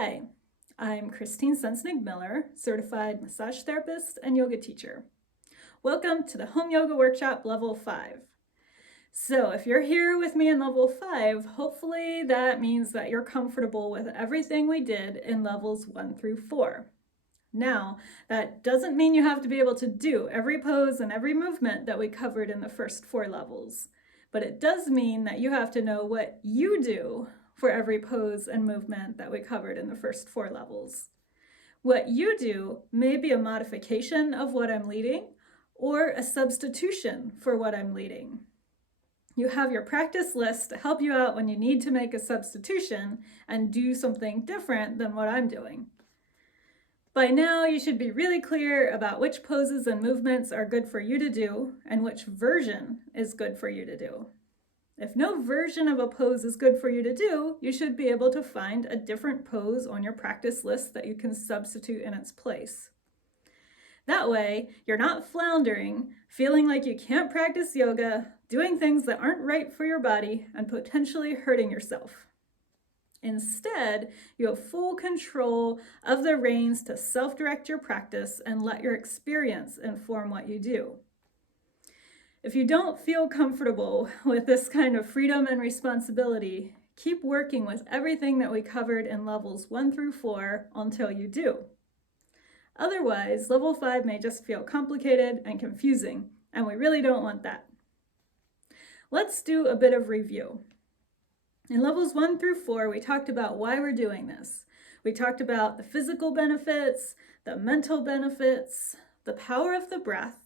Hi, I'm Christine Sensnig-Miller, certified massage therapist and yoga teacher. Welcome to the Home Yoga Workshop Level 5. So if you're here with me in Level 5, hopefully that means that you're comfortable with everything we did in Levels 1 through 4. Now, that doesn't mean you have to be able to do every pose and every movement that we covered in the first 4 levels, but it does mean that you have to know what you do for every pose and movement that we covered in the first 4 levels. What you do may be a modification of what I'm leading or a substitution for what I'm leading. You have your practice list to help you out when you need to make a substitution and do something different than what I'm doing. By now, you should be really clear about which poses and movements are good for you to do and which version is good for you to do. If no version of a pose is good for you to do, you should be able to find a different pose on your practice list that you can substitute in its place. That way, you're not floundering, feeling like you can't practice yoga, doing things that aren't right for your body, and potentially hurting yourself. Instead, you have full control of the reins to self-direct your practice and let your experience inform what you do. If you don't feel comfortable with this kind of freedom and responsibility, keep working with everything that we covered in levels 1 through 4 until you do. Otherwise, level 5 may just feel complicated and confusing, and we really don't want that. Let's do a bit of review. In levels 1 through 4, we talked about why we're doing this. We talked about the physical benefits, the mental benefits, the power of the breath,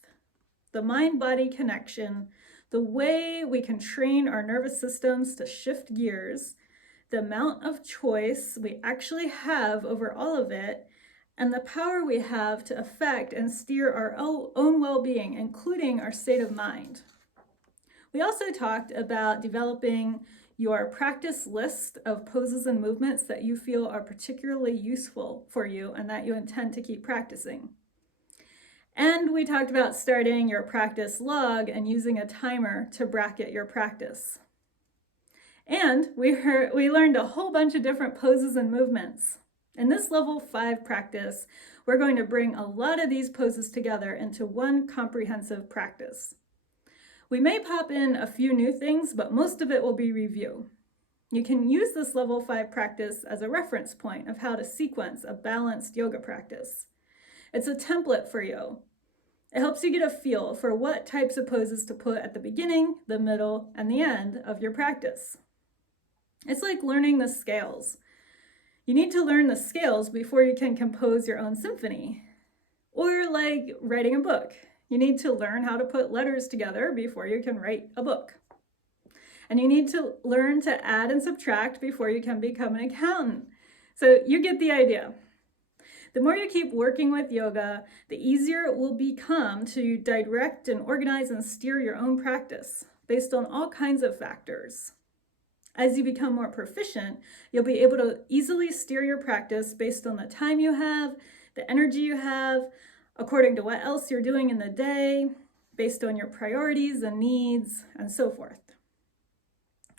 the mind-body connection, the way we can train our nervous systems to shift gears, the amount of choice we actually have over all of it, and the power we have to affect and steer our own well-being, including our state of mind. We also talked about developing your practice list of poses and movements that you feel are particularly useful for you and that you intend to keep practicing. And we talked about starting your practice log and using a timer to bracket your practice. And we learned a whole bunch of different poses and movements. In this level 5 practice, we're going to bring a lot of these poses together into one comprehensive practice. We may pop in a few new things, but most of it will be review. You can use this level 5 practice as a reference point of how to sequence a balanced yoga practice. It's a template for you. It helps you get a feel for what types of poses to put at the beginning, the middle, and the end of your practice. It's like learning the scales. You need to learn the scales before you can compose your own symphony. Or like writing a book. You need to learn how to put letters together before you can write a book. And you need to learn to add and subtract before you can become an accountant. So you get the idea. The more you keep working with yoga, the easier it will become to direct and organize and steer your own practice based on all kinds of factors. As you become more proficient, you'll be able to easily steer your practice based on the time you have, the energy you have, according to what else you're doing in the day, based on your priorities and needs, and so forth.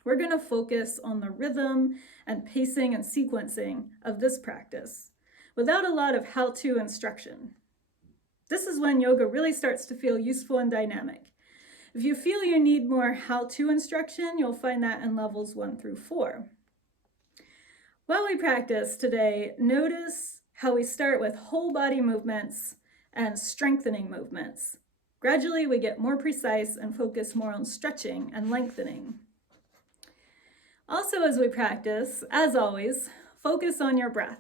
We're going to focus on the rhythm and pacing and sequencing of this practice, without a lot of how-to instruction. This is when yoga really starts to feel useful and dynamic. If you feel you need more how-to instruction, you'll find that in levels 1 through 4. While we practice today, notice how we start with whole body movements and strengthening movements. Gradually, we get more precise and focus more on stretching and lengthening. Also, as we practice, as always, focus on your breath.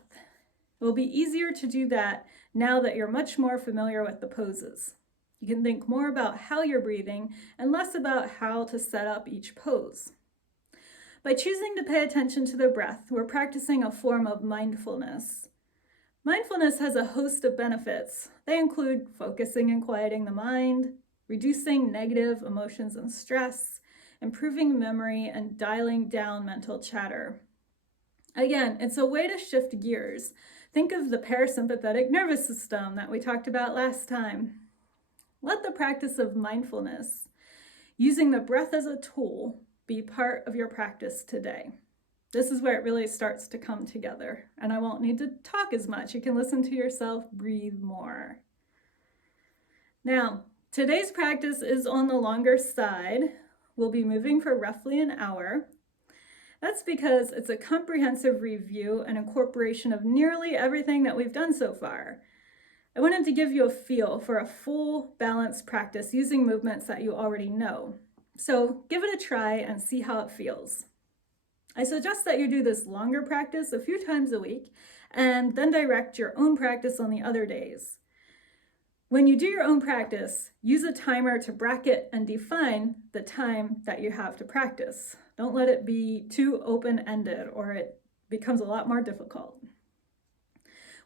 It will be easier to do that now that you're much more familiar with the poses. You can think more about how you're breathing and less about how to set up each pose. By choosing to pay attention to the breath, we're practicing a form of mindfulness. Mindfulness has a host of benefits. They include focusing and quieting the mind, reducing negative emotions and stress, improving memory, and dialing down mental chatter. Again, it's a way to shift gears. Think of the parasympathetic nervous system that we talked about last time. Let the practice of mindfulness, using the breath as a tool, be part of your practice today. This is where it really starts to come together, and I won't need to talk as much. You can listen to yourself breathe more. Now, today's practice is on the longer side. We'll be moving for roughly an hour. That's because it's a comprehensive review and incorporation of nearly everything that we've done so far. I wanted to give you a feel for a full balanced practice using movements that you already know. So give it a try and see how it feels. I suggest that you do this longer practice a few times a week and then direct your own practice on the other days. When you do your own practice, use a timer to bracket and define the time that you have to practice. Don't let it be too open-ended or it becomes a lot more difficult.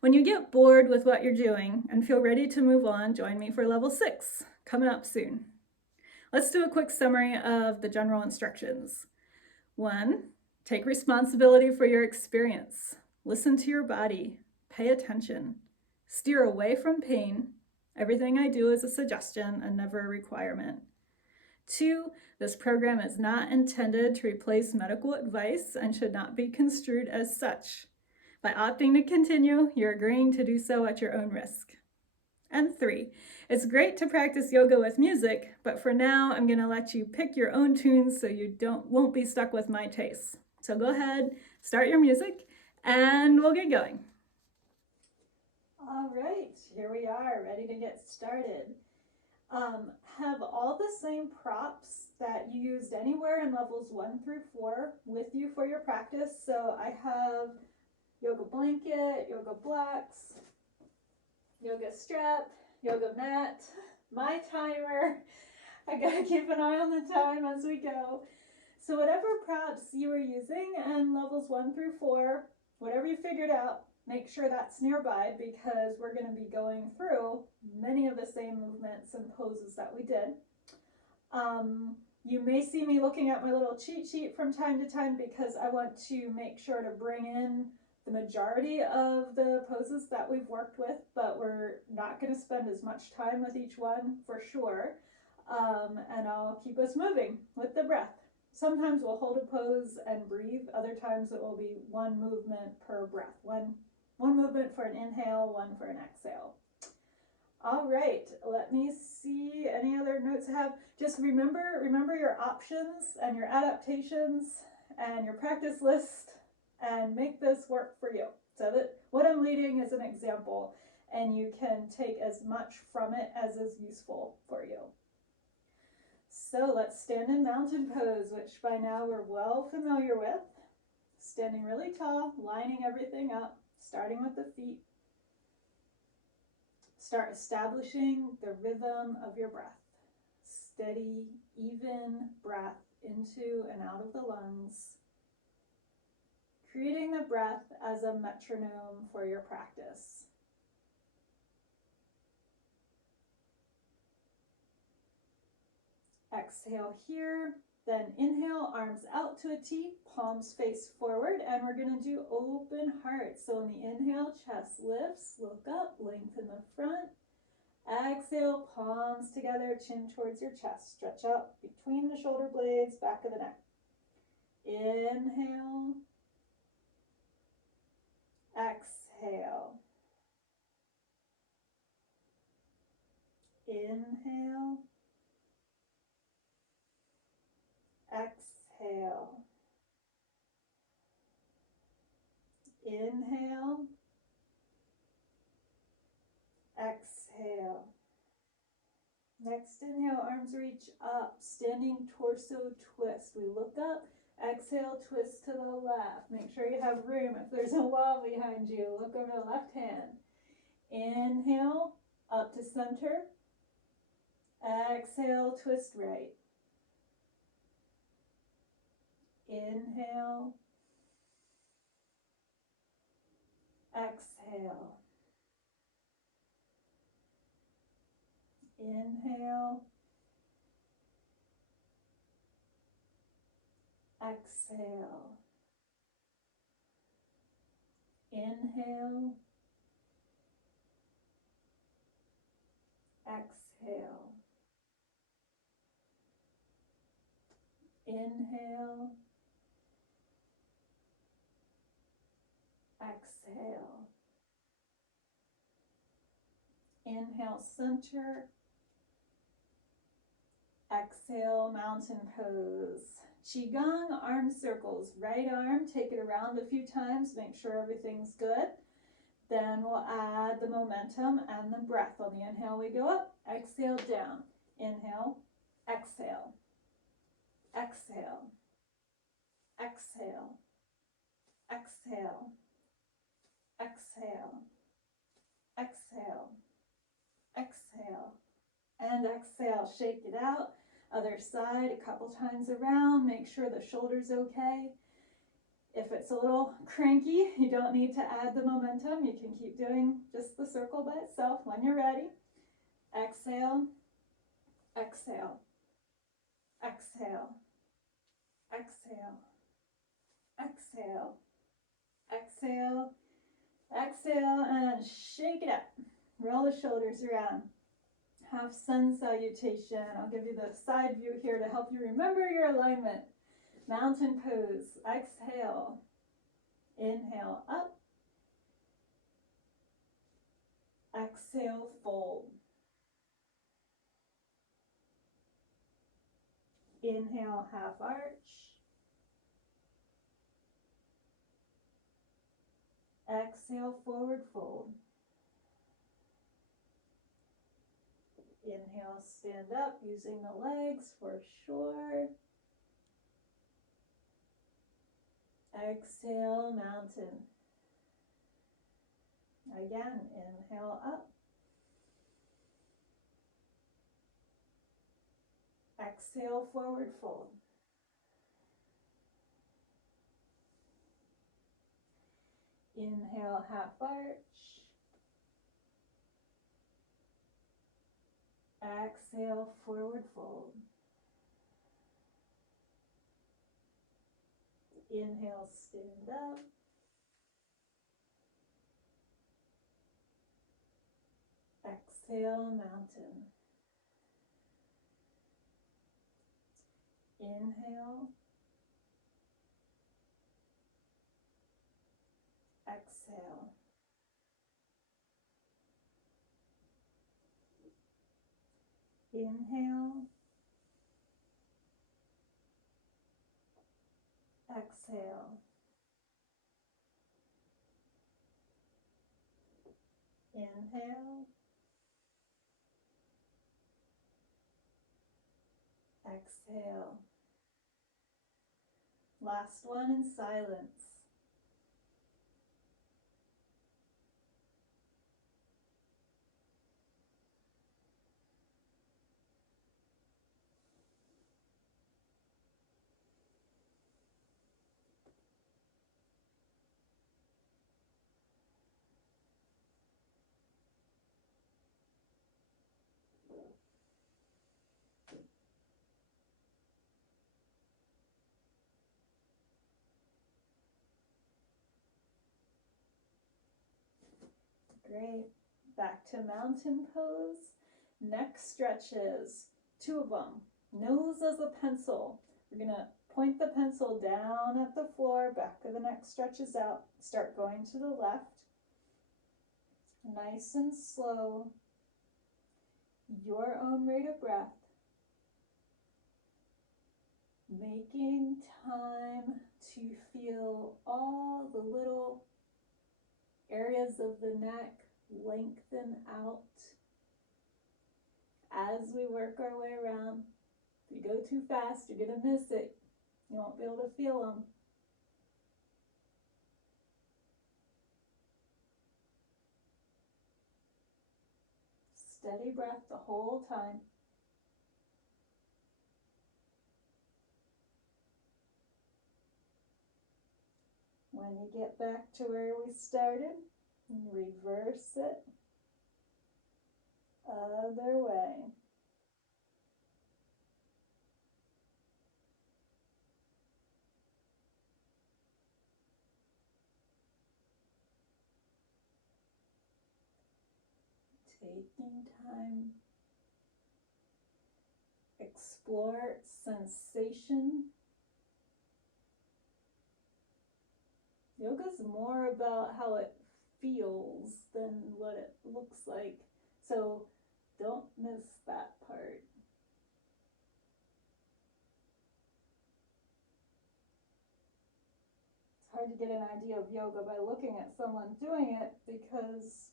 When you get bored with what you're doing and feel ready to move on, join me for level 6, coming up soon. Let's do a quick summary of the general instructions. 1, take responsibility for your experience. Listen to your body. Pay attention. Steer away from pain. Everything I do is a suggestion and never a requirement. 2, this program is not intended to replace medical advice and should not be construed as such. By opting to continue, you're agreeing to do so at your own risk. And 3, it's great to practice yoga with music, but for now, I'm going to let you pick your own tunes so you won't be stuck with my tastes. So go ahead, start your music, and we'll get going. All right, here we are, ready to get started. Have all the same props that you used anywhere in levels 1 through 4 with you for your practice. So I have yoga blanket, yoga blocks, yoga strap, yoga mat, my timer. I gotta keep an eye on the time as we go. So whatever props you are using in levels 1 through 4, whatever you figured out, make sure that's nearby because we're going to be going through many of the same movements and poses that we did. You may see me looking at my little cheat sheet from time to time because I want to make sure to bring in the majority of the poses that we've worked with, but we're not going to spend as much time with each one for sure. And I'll keep us moving with the breath. Sometimes we'll hold a pose and breathe. Other times it will be one movement per breath. One movement for an inhale, one for an exhale. All right, let me see any other notes I have. Just remember your options and your adaptations and your practice list and make this work for you. So that what I'm leading is an example and you can take as much from it as is useful for you. So let's stand in mountain pose, which by now we're well familiar with. Standing really tall, lining everything up, starting with the feet. Start establishing the rhythm of your breath. Steady, even breath into and out of the lungs. Creating the breath as a metronome for your practice. Exhale here, then inhale, arms out to a T, palms face forward, and we're going to do open heart. So on the inhale, chest lifts, look up, lengthen the front. Exhale, palms together, chin towards your chest. Stretch up between the shoulder blades, back of the neck. Inhale. Exhale. Inhale. Exhale. Inhale. Exhale. Next inhale, arms reach up, standing torso twist. We look up, exhale, twist to the left. Make sure you have room. If there's a wall behind you, look over the left hand. Inhale, up to center. Exhale, twist right. Inhale. Exhale. Inhale. Exhale. Inhale. Exhale. Inhale. Inhale, center. Exhale, mountain pose. Qigong, arm circles. Right arm, take it around a few times, make sure everything's good. Then we'll add the momentum and the breath. On the inhale, we go up. Exhale, down. Inhale, exhale. Exhale. Exhale. Exhale. Exhale. Exhale. Exhale. And exhale, shake it out. Other side, a couple times around. Make sure the shoulder's okay. If it's a little cranky, you don't need to add the momentum. You can keep doing just the circle by itself when you're ready. Exhale, exhale, exhale, exhale, exhale, exhale, exhale, and shake it up. Roll the shoulders around. Half sun salutation. I'll give you the side view here to help you remember your alignment. Mountain pose. Exhale. Inhale up. Exhale, fold. Inhale, half arch. Exhale, forward fold. Inhale, stand up using the legs for sure. Exhale, mountain. Again, inhale up. Exhale, forward fold. Inhale, half arch. Exhale, forward fold. Inhale, stand up. Exhale, mountain. Inhale. Exhale. Inhale. Exhale. Inhale. Exhale. Last one in silence. Great. Back to mountain pose. Neck stretches. 2 of them. Nose as a pencil. We're going to point the pencil down at the floor. Back of the neck stretches out. Start going to the left. Nice and slow. Your own rate of breath. Making time to feel all the little areas of the neck lengthen out as we work our way around. If you go too fast, you're going to miss it. You won't be able to feel them. Steady breath the whole time. When you get back to where we started, reverse it. Other way. Taking time. Explore sensation. Yoga's more about how it feels than what it looks like. So don't miss that part. It's hard to get an idea of yoga by looking at someone doing it because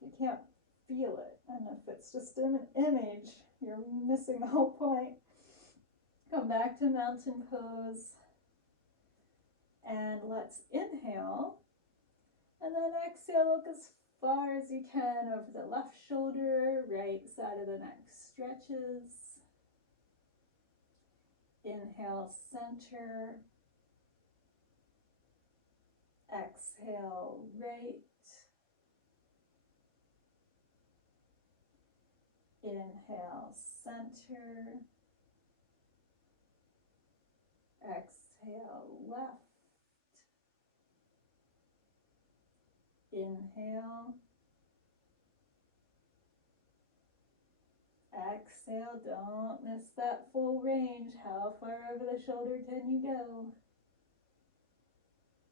you can't feel it. And if it's just an image, you're missing the whole point. Come back to mountain pose. And let's inhale. And then exhale, look as far as you can over the left shoulder, right side of the neck stretches. Inhale, center. Exhale, right. Inhale, center. Exhale, left. Inhale. Exhale, don't miss that full range. How far over the shoulder can you go?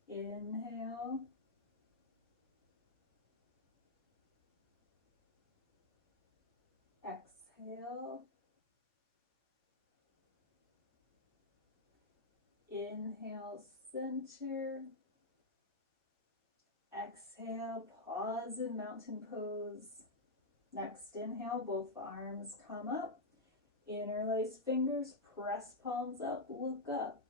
Inhale. Exhale. Inhale, center. Exhale, pause in mountain pose. Next inhale, both arms come up. Interlace fingers, press palms up, look up.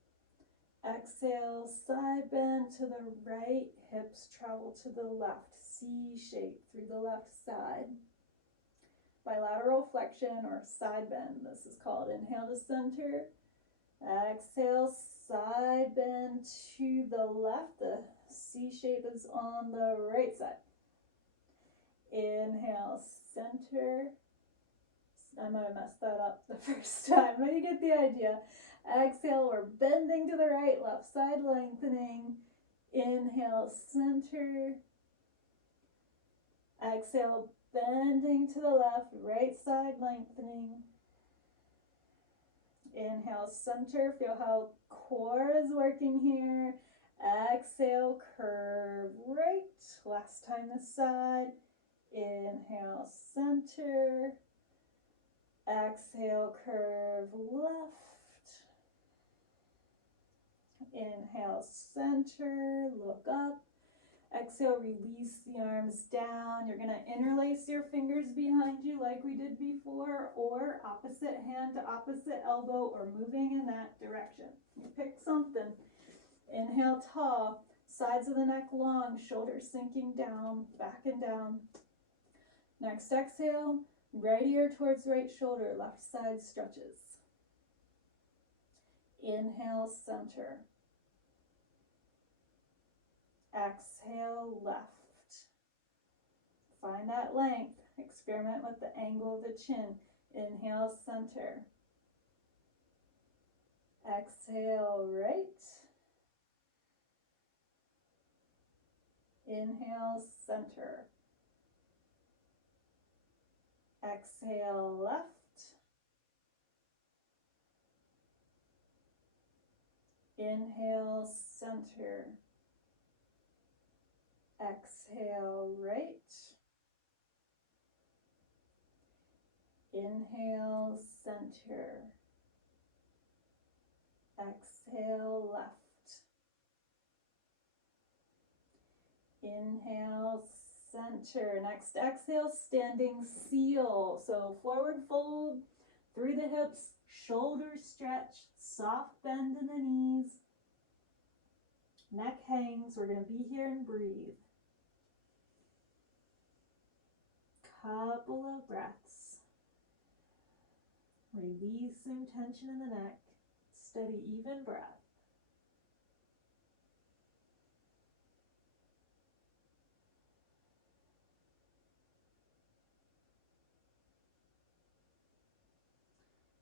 Exhale, side bend to the right, hips travel to the left, C shape through the left side. Bilateral flexion or side bend, this is called. Inhale to center. Exhale, side bend to the left. The C shape is on the right side. Inhale, center. I might have messed that up the first time, but you get the idea. Exhale, we're bending to the right, left side lengthening. Inhale, center. Exhale, bending to the left, right side lengthening. Inhale, center. Feel how core is working here. Exhale, curve right. Last time this side. Inhale, center. Exhale, curve left. Inhale, center, look up. Exhale, release the arms down. You're going to interlace your fingers behind you like we did before, or opposite hand to opposite elbow, or moving in that direction. You pick something. Inhale, tall. Sides of the neck long, shoulders sinking down, back and down. Next exhale, right ear towards right shoulder, left side stretches. Inhale, center. Exhale, left. Find that length. Experiment with the angle of the chin. Inhale, center. Exhale, right. Inhale, center. Exhale, left. Inhale, center. Exhale, right. Inhale, center. Exhale, left. Inhale, center. Next exhale, standing seal. So forward fold through the hips, shoulders stretch, soft bend in the knees. Neck hangs. We're going to be here and breathe. Couple of breaths. Releasing tension in the neck. Steady, even breath.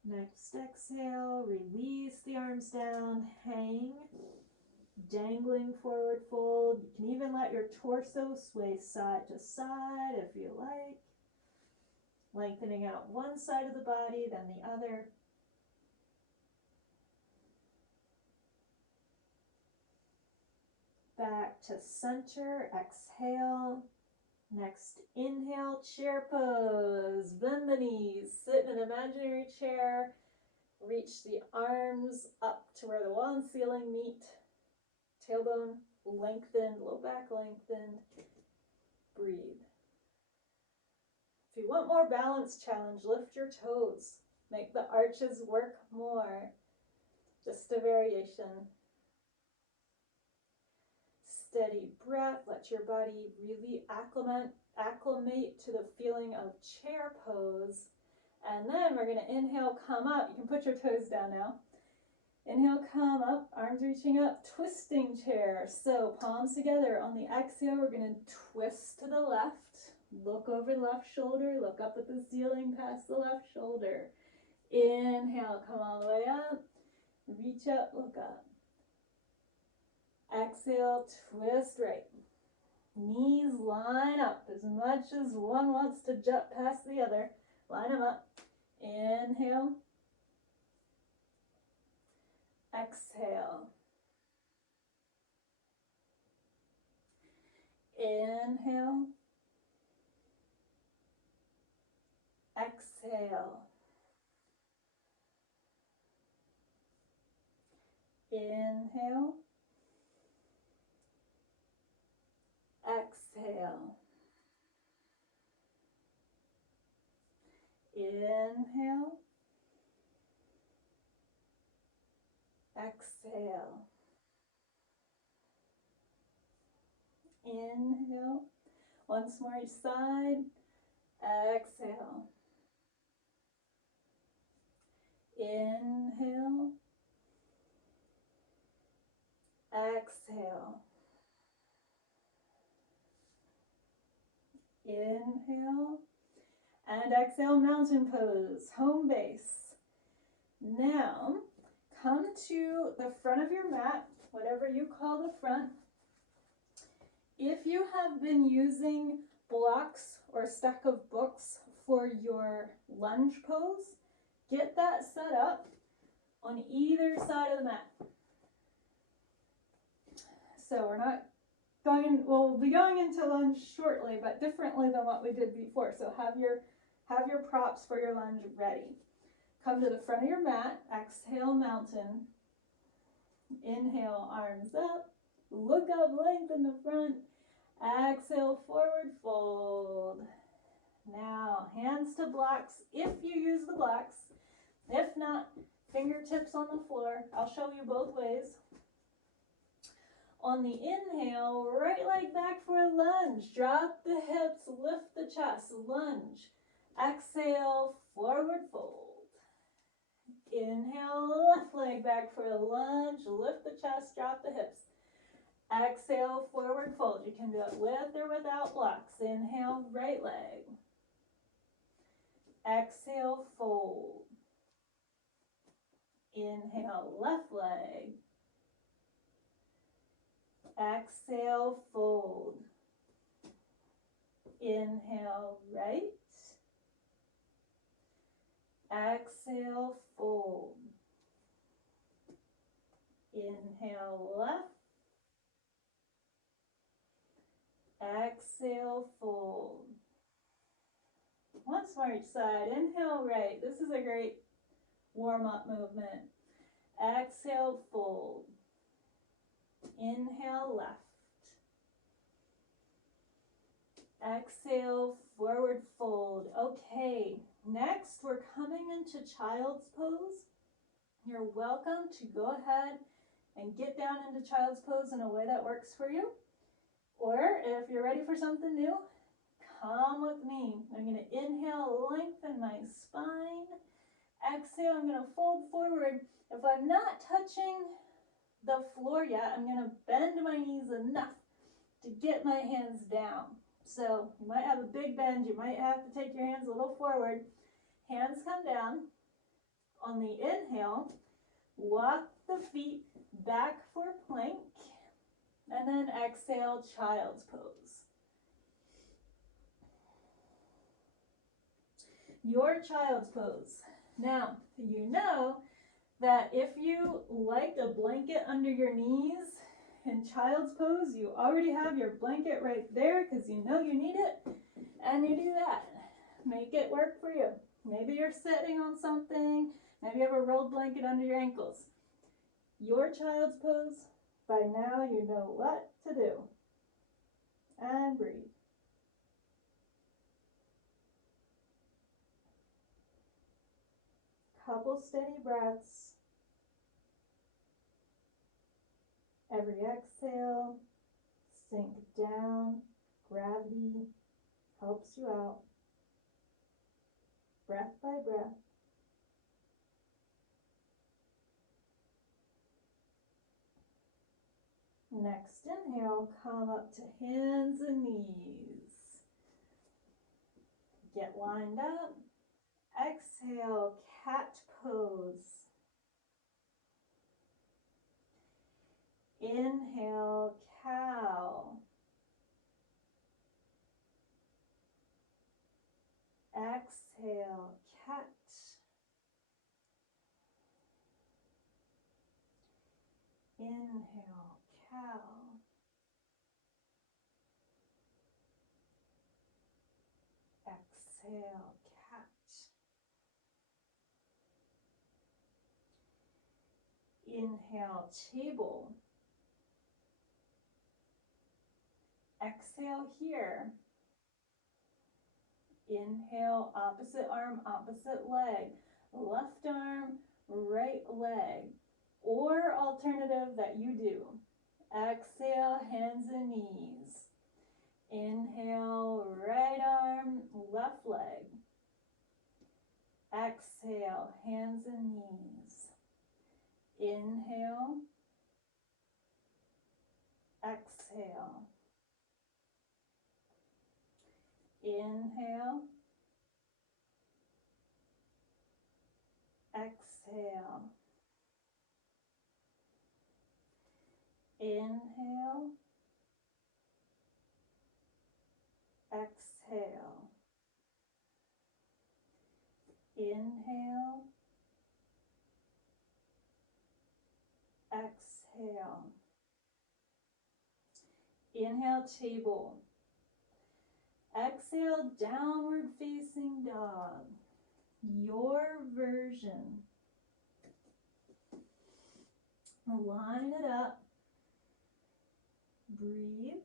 Next exhale, release the arms down, hang, dangling forward fold. You can even let your torso sway side to side if you like. Lengthening out one side of the body, then the other. Back to center, exhale. Next, inhale, chair pose. Bend the knees, sit in an imaginary chair. Reach the arms up to where the wall and ceiling meet. Tailbone lengthened, low back lengthened. Breathe. If you want more balance challenge, lift your toes. Make the arches work more. Just a variation. Steady breath. Let your body really acclimate to the feeling of chair pose. And then we're going to inhale, come up. You can put your toes down now. Inhale, come up, arms reaching up, twisting chair. So palms together. On the exhale, we're going to twist to the left. Look over the left shoulder. Look up at the ceiling past the left shoulder. Inhale, come all the way up. Reach up, look up. Exhale, twist right. Knees line up as much as one wants to jump past the other. Line them up. Inhale. Exhale. Inhale. Exhale. Inhale. Exhale. Inhale. Exhale. Inhale. Once more each side. Exhale. Inhale. Exhale. Inhale. And exhale, mountain pose, home base. Now, come to the front of your mat, whatever you call the front. If you have been using blocks or a stack of books for your lunge pose, get that set up on either side of the mat. So we're not going, we'll be going into lunge shortly, but differently than what we did before. So have your props for your lunge ready. Come to the front of your mat, exhale, mountain. Inhale, arms up, look up, lengthen the front. Exhale, forward fold. Now, hands to blocks if you use the blocks. If not, fingertips on the floor. I'll show you both ways. On the inhale, right leg back for a lunge. Drop the hips, lift the chest, lunge. Exhale, forward fold. Inhale, left leg back for a lunge. Lift the chest, drop the hips. Exhale, forward fold. You can do it with or without blocks. Inhale, right leg. Exhale, fold. Inhale, left leg. Exhale, fold. Inhale, right. Exhale, fold. Inhale, left. Exhale, fold. Once more each side. Inhale, right. This is a great warm-up movement. Exhale, fold. Inhale, left. Exhale, forward fold. Okay, next we're coming into child's pose. You're welcome to go ahead and get down into child's pose in a way that works for you. Or if you're ready for something new, come with me. I'm going to inhale, lengthen my spine. Exhale, I'm going to fold forward. If I'm not touching the floor yet, I'm going to bend my knees enough to get my hands down. So you might have a big bend. You might have to take your hands a little forward. Hands come down. On the inhale, walk the feet back for plank. And then exhale, child's pose. Your child's pose. Now, you know that if you like a blanket under your knees In child's pose, you already have your blanket right there because you know you need it, and you do that. Make it work for you. Maybe you're sitting on something, maybe you have a rolled blanket under your ankles. Your child's pose, by now you know what to do. And breathe. Couple steady breaths. Every exhale, sink down. Gravity helps you out. Breath by breath. Next inhale, come up to hands and knees. Get lined up. Exhale, cat pose. Inhale, cow. Exhale, cat. Inhale, cow. Exhale, cat. Inhale, table. Exhale here. Inhale, opposite arm, opposite leg. Left arm, right leg. Or alternative that you do. Exhale, hands and knees. Inhale, right arm, left leg. Exhale, hands and knees. Inhale. Exhale. Inhale. Exhale. Inhale. Exhale. Inhale. Exhale. Inhale, table. Exhale, downward facing dog. Your version. Line it up. Breathe.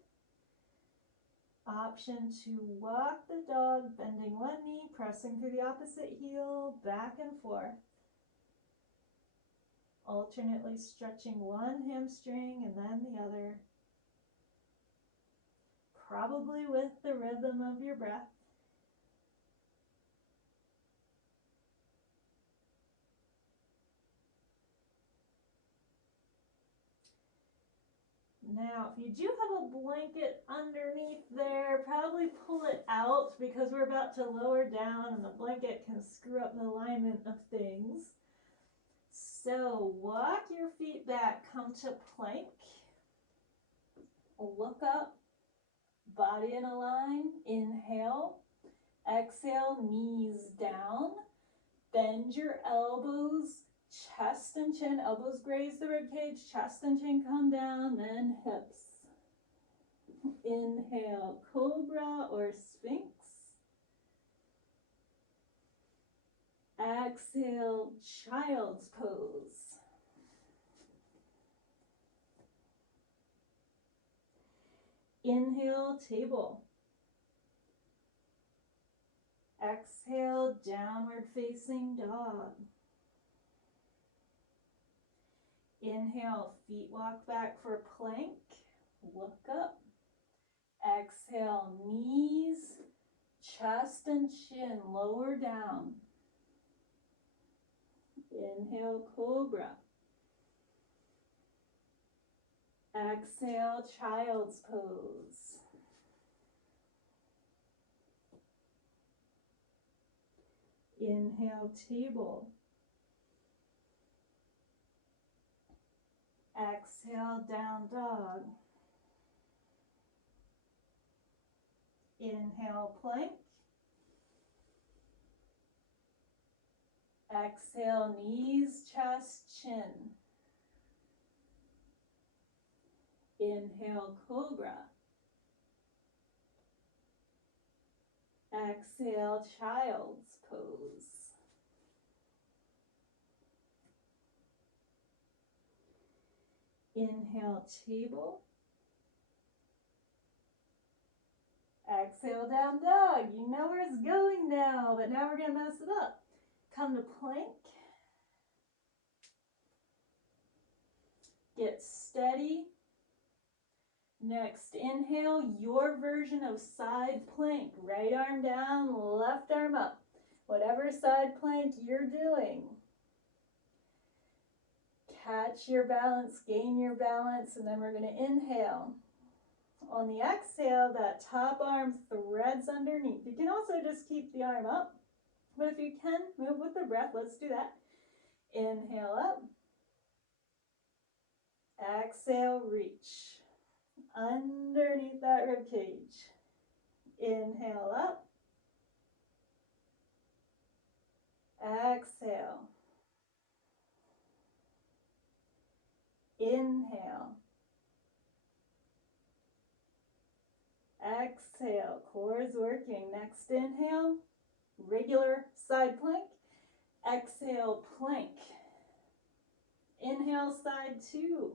Option to walk the dog, bending one knee, pressing through the opposite heel, back and forth. Alternately stretching one hamstring and then the other. Probably with the rhythm of your breath. Now, if you do have a blanket underneath there, probably pull it out because we're about to lower down and the blanket can screw up the alignment of things. So walk your feet back, come to plank. Look up, body in a line. Inhale. Exhale, knees down. Bend your elbows. Chest and chin, elbows graze the ribcage, chest and chin come down, then hips. Inhale, cobra or sphinx. Exhale, child's pose. Inhale, table. Exhale, downward facing dog. Inhale, feet walk back for plank. Look up. Exhale, knees, chest and chin lower down. Inhale, cobra. Exhale, child's pose. Inhale, table. Exhale, down dog. Inhale, plank. Exhale, knees, chest, chin. Inhale, cobra. Exhale, child's pose. Inhale, table. Exhale, down dog. You know where it's going now, but now we're going to mess it up. Come to plank. Get steady. Next, inhale, your version of side plank. Right arm down, left arm up. Whatever side plank you're doing. Catch your balance, gain your balance, and then we're going to inhale. On the exhale, that top arm threads underneath. You can also just keep the arm up, but if you can, move with the breath. Let's do that. Inhale up. Exhale, reach. Underneath that rib cage. Inhale up. Exhale. Inhale. Exhale. Core is working. Next inhale. Regular side plank. Exhale, plank. Inhale, side two.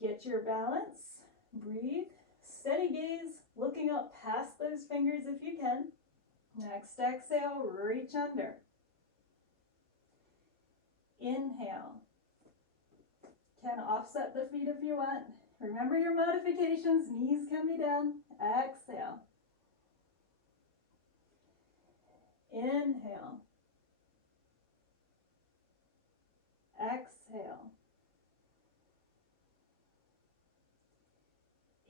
Get your balance. Breathe. Steady gaze. Looking up past those fingers if you can. Next exhale, reach under. Inhale. Can offset the feet if you want. Remember your modifications. Knees can be down. Exhale. Inhale. Exhale.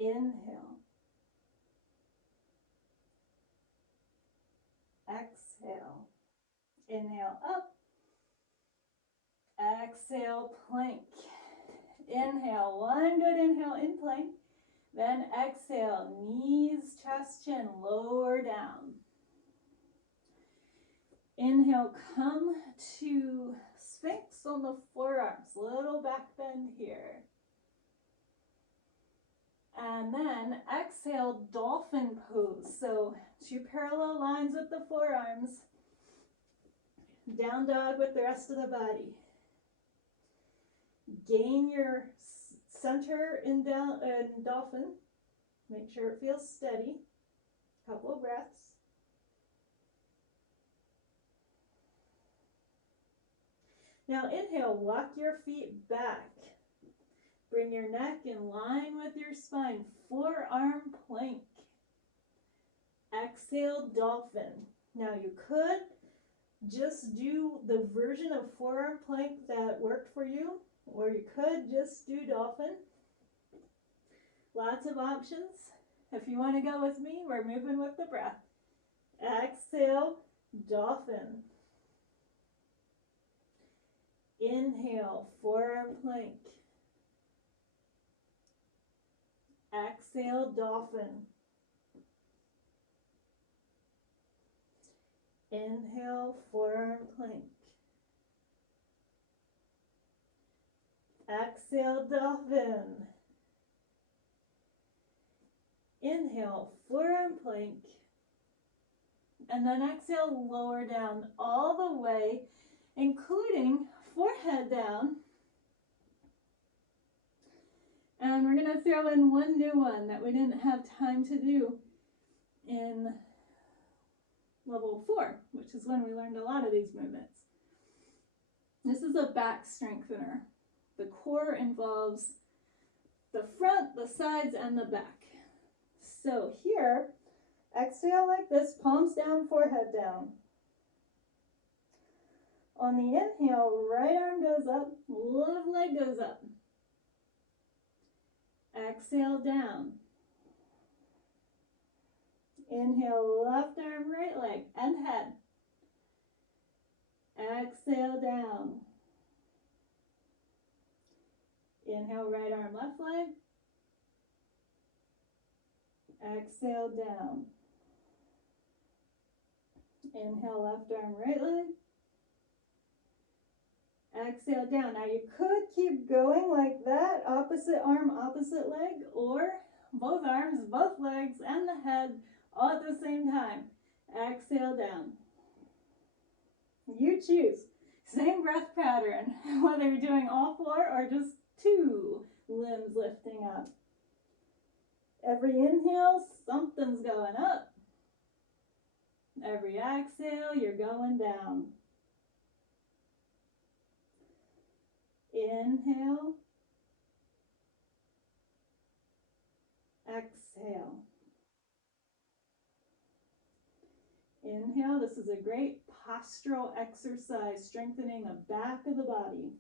Inhale. Exhale. Inhale up. Exhale, plank. Inhale, one good inhale in plank. Then exhale, knees, chest, chin, lower down. Inhale, come to Sphinx on the forearms, little back bend here. And then exhale, dolphin pose. So two parallel lines with the forearms. Down dog with the rest of the body. Gain your center in dolphin. Make sure it feels steady. Couple of breaths. Now inhale, walk your feet back. Bring your neck in line with your spine. Forearm plank. Exhale, dolphin. Now you could just do the version of forearm plank that worked for you, or you could just do dolphin. Lots of options. If you want to go with me, we're moving with the breath. Exhale, dolphin. Inhale, forearm plank. Exhale, dolphin. Inhale, forearm plank. Exhale, dolphin. Inhale, forearm plank. And then exhale, lower down all the way, including forehead down. And we're going to throw in one new one that we didn't have time to do in level 4, which is when we learned a lot of these movements. This is a back strengthener. The core involves the front, the sides, and the back. So here, exhale like this, palms down, forehead down. On the inhale, right arm goes up, left leg goes up. Exhale, down. Inhale, left arm, right leg, and head. Exhale, down. Inhale, right arm, left leg. Exhale, down. Inhale, left arm, right leg. Exhale down. Now you could keep going like that, opposite arm, opposite leg, or both arms, both legs, and the head all at the same time. Exhale down. You choose. Same breath pattern, whether you're doing all four or just two limbs lifting up. Every inhale, something's going up. Every exhale, you're going down. Inhale. Exhale. Inhale. This is a great postural exercise, strengthening the back of the body.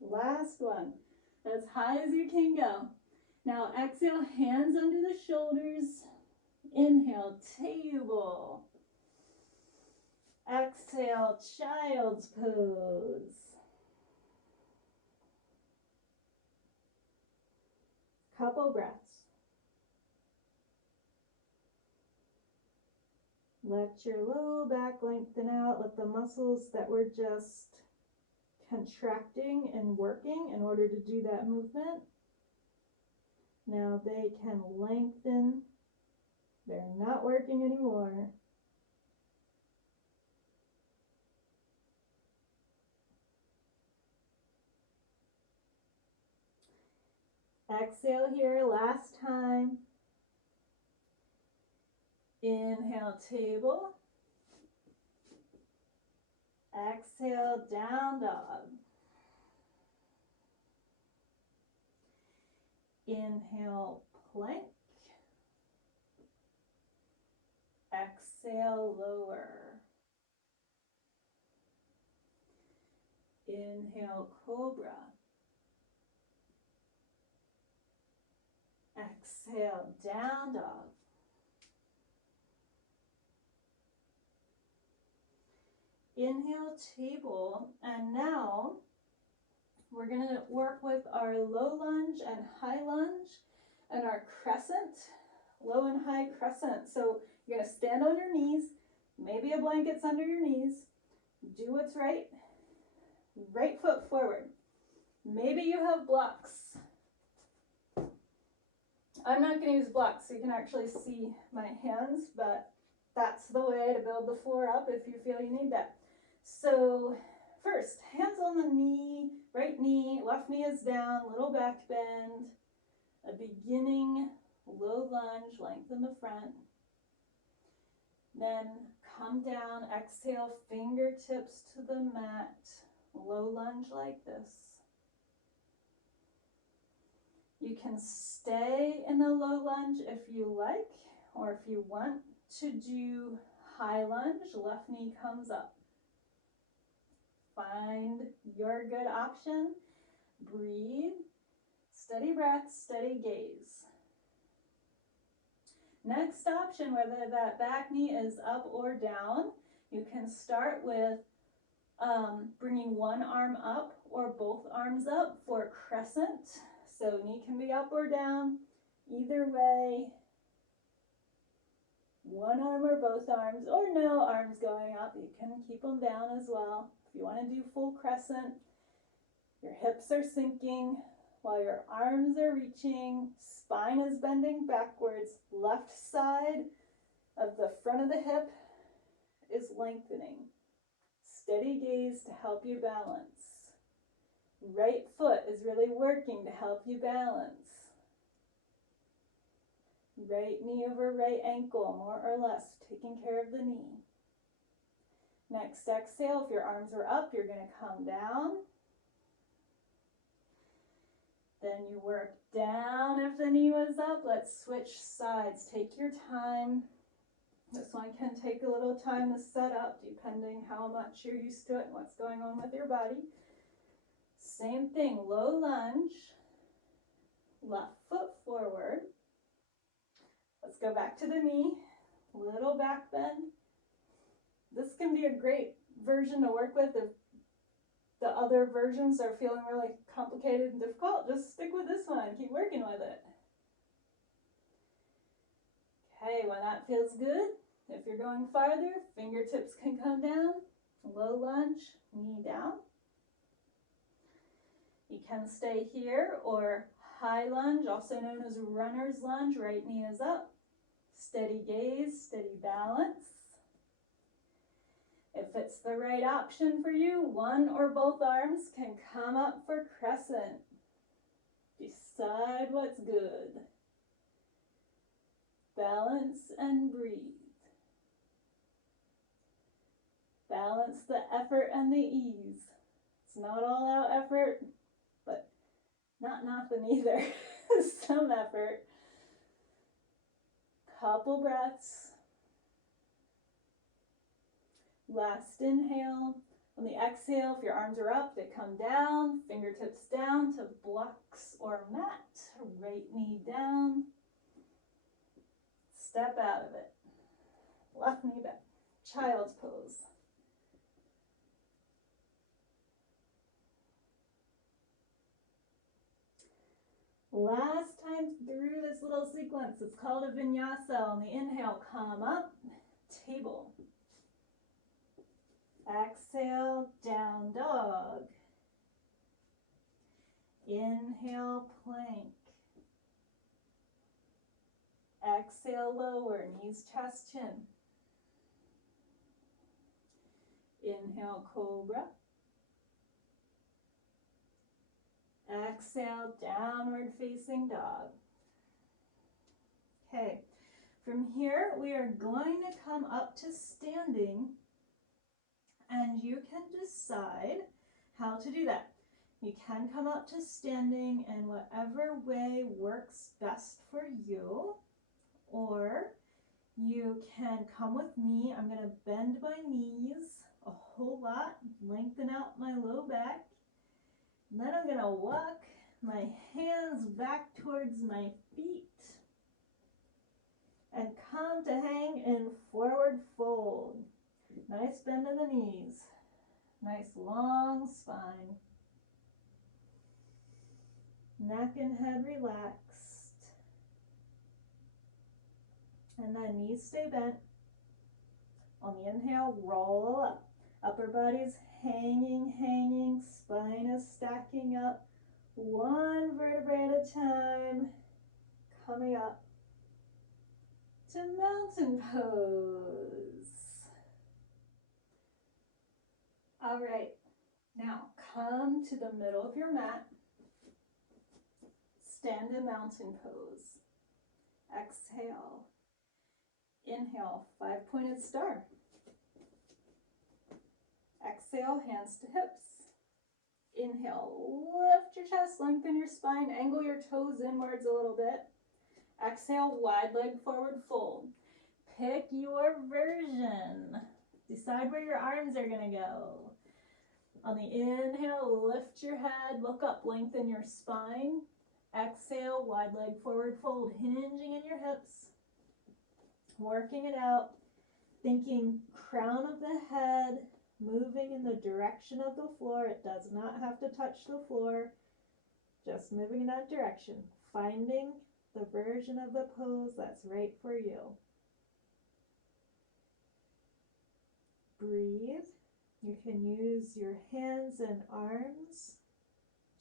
Last one, as high as you can go. Now exhale, hands under the shoulders. Inhale, table. Exhale, child's pose. Couple breaths. Let your low back lengthen out. Let the muscles that were just contracting and working in order to do that movement, now they can lengthen. They're not working anymore. Exhale here, last time. Inhale, table. Exhale, down dog. Inhale, plank. Exhale, lower. Inhale, cobra. Exhale, down dog. Inhale, table, and now we're going to work with our low lunge and high lunge and our crescent, low and high crescent. So you're going to stand on your knees, maybe a blanket's under your knees, do what's right, right foot forward. Maybe you have blocks. I'm not going to use blocks so you can actually see my hands, but that's the way to build the floor up if you feel you need that. So first, hands on the knee, right knee, left knee is down, little back bend, a beginning low lunge, lengthen the front. Then come down, exhale, fingertips to the mat, low lunge like this. You can stay in the low lunge if you like, or if you want to do high lunge, left knee comes up. Find your good option. Breathe. Steady breath, steady gaze. Next option, whether that back knee is up or down, you can start with bringing one arm up or both arms up for crescent. So knee can be up or down, either way. One arm or both arms, or no arms going up. You can keep them down as well. If you want to do full crescent, your hips are sinking while your arms are reaching, spine is bending backwards, left side of the front of the hip is lengthening. Steady gaze to help you balance. Right foot is really working to help you balance. Right knee over right ankle, more or less, taking care of the knee. Next exhale, if your arms are up, you're going to come down. Then you work down if the knee was up. Let's switch sides. Take your time. This one can take a little time to set up depending how much you're used to it and what's going on with your body. Same thing, low lunge, left foot forward. Let's go back to the knee, little back bend. This can be a great version to work with if the other versions are feeling really complicated and difficult. Just stick with this one, keep working with it. Okay, when that feels good, if you're going farther, fingertips can come down, low lunge, knee down. You can stay here, or high lunge, also known as runner's lunge, right knee is up. Steady gaze, steady balance. If it's the right option for you, one or both arms can come up for crescent. Decide what's good. Balance and breathe. Balance the effort and the ease. It's not all out effort, but not nothing either. Some effort. Couple breaths. Last inhale. On the exhale, if your arms are up, they come down, fingertips down to blocks or mat. Right knee down. Step out of it. Left knee back. Child's pose. Last time through this little sequence, it's called a vinyasa. On the inhale, come up, table. Exhale, down dog. Inhale, plank. Exhale, lower, knees, chest, chin. Inhale, cobra. Exhale, downward facing dog. Okay, from here we are going to come up to standing, and you can decide how to do that. You can come up to standing in whatever way works best for you, or you can come with me. I'm going to bend my knees a whole lot, lengthen out my low back. And then I'm going to walk my hands back towards my feet and come to hang in forward fold. Nice bend in the knees. Nice long spine. Neck and head relaxed. And then knees stay bent. On the inhale, roll up. Upper body's hanging, spine is stacking up. One vertebrae at a time. Coming up to mountain pose. All right, now come to the middle of your mat. Stand in mountain pose. Exhale. Inhale, 5-pointed star. Exhale, hands to hips. Inhale, lift your chest, lengthen your spine, angle your toes inwards a little bit. Exhale, wide leg forward fold. Pick your version. Decide where your arms are gonna go. On the inhale, lift your head, look up, lengthen your spine. Exhale, wide leg forward fold, hinging in your hips. Working it out, thinking crown of the head, moving in the direction of the floor. It does not have to touch the floor, just moving in that direction. Finding the version of the pose that's right for you. Breathe. You can use your hands and arms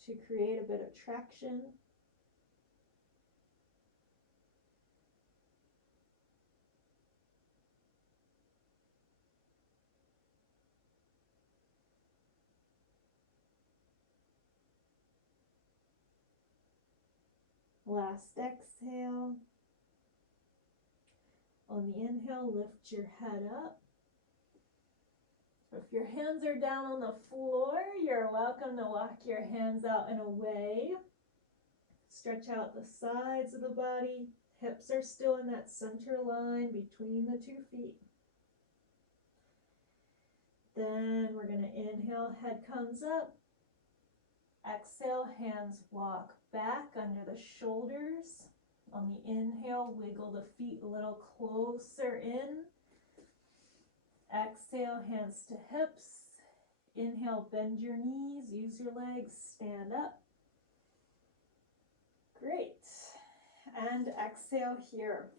to create a bit of traction. Last exhale. On the inhale, lift your head up. If your hands are down on the floor, you're welcome to walk your hands out and away. Stretch out the sides of the body. Hips are still in that center line between the 2 feet. Then we're going to inhale, head comes up. Exhale, hands walk back under the shoulders. On the inhale, wiggle the feet a little closer in. Exhale, hands to hips. Inhale, bend your knees, use your legs, stand up. Great. And exhale here.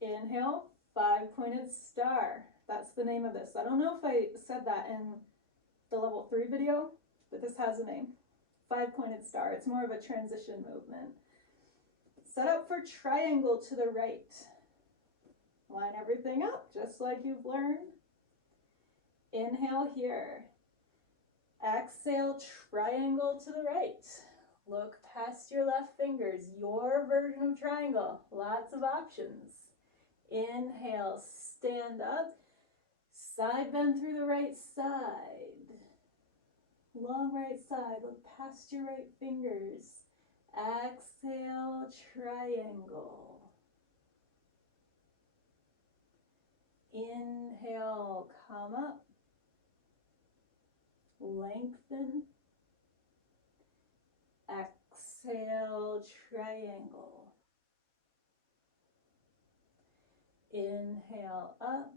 Inhale, 5-pointed star. That's the name of this. I don't know if I said that in the level 3 video, but this has a name. 5-pointed star. It's more of a transition movement. Set up for triangle to the right. Line everything up just like you've learned. Inhale here. Exhale, triangle to the right. Look past your left fingers, your version of triangle. Lots of options. Inhale, stand up. Side bend through the right side. Long right side, look past your right fingers. Exhale, triangle. Inhale, come up. Lengthen. Exhale, triangle. Inhale, up.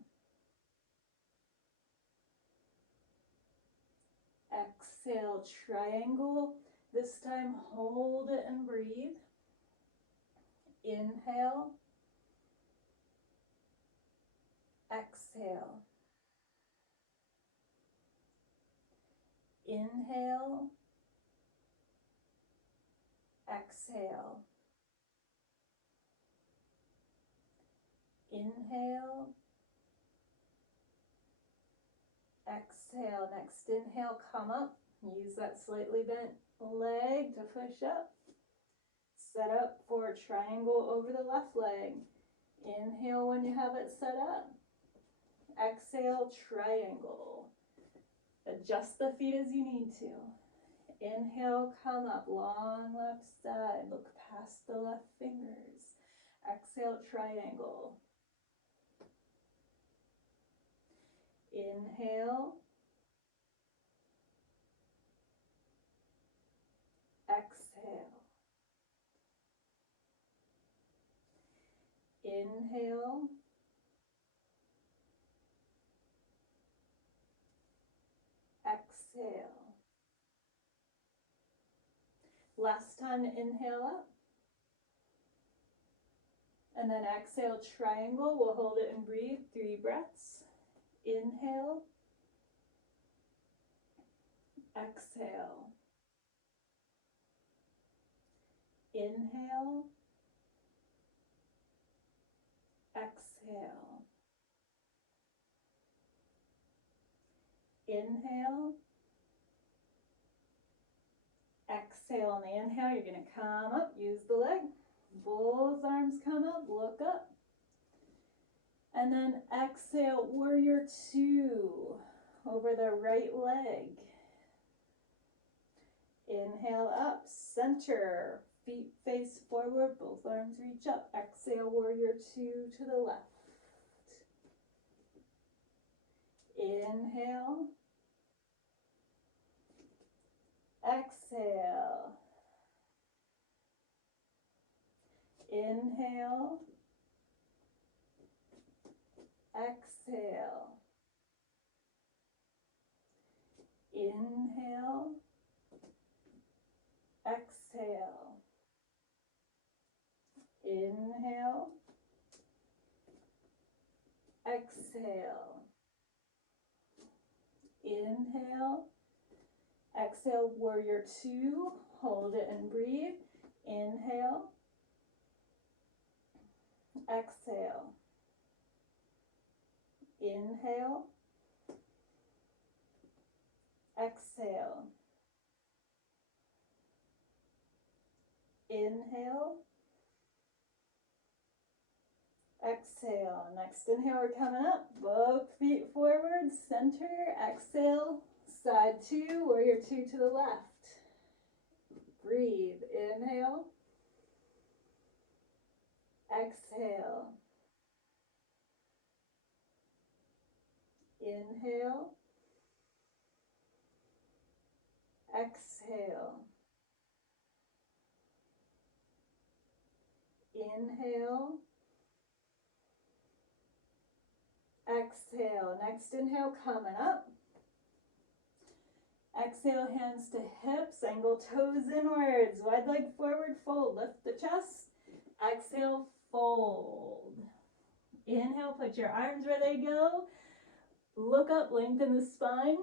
Exhale, triangle. This time, hold it and breathe. Inhale. Exhale. Inhale. Exhale. Inhale. Exhale. Next inhale, come up. Use that slightly bent leg to push up. Set up for triangle over the left leg. Inhale when you have it set up. Exhale, triangle. Adjust the feet as you need to. Inhale, come up, long left side. Look past the left fingers. Exhale, triangle. Inhale. Exhale. Inhale. Exhale. Last time, inhale up. And then exhale, triangle. We'll hold it and breathe. 3 breaths. Inhale. Exhale. Inhale. Exhale. Inhale. Exhale. On the inhale, you're going to come up, use the leg. Both arms come up, look up. And then exhale, warrior 2 over the right leg. Inhale up, center, feet face forward, both arms reach up. Exhale, warrior 2 to the left. Inhale. Exhale. Inhale. Exhale. Inhale. Exhale. Inhale. Exhale. Inhale. Exhale, warrior 2. Hold it and breathe. Inhale. Exhale. Inhale. Exhale. Inhale. Exhale. Next inhale, we're coming up. Both feet forward, center. Exhale. Side 2, warrior 2 to the left. Breathe. Inhale. Exhale. Inhale. Exhale. Inhale. Exhale. Next inhale, coming up. Exhale, hands to hips, angle toes inwards. Wide leg forward, fold. Lift the chest. Exhale, fold. Inhale, put your arms where they go. Look up, lengthen the spine.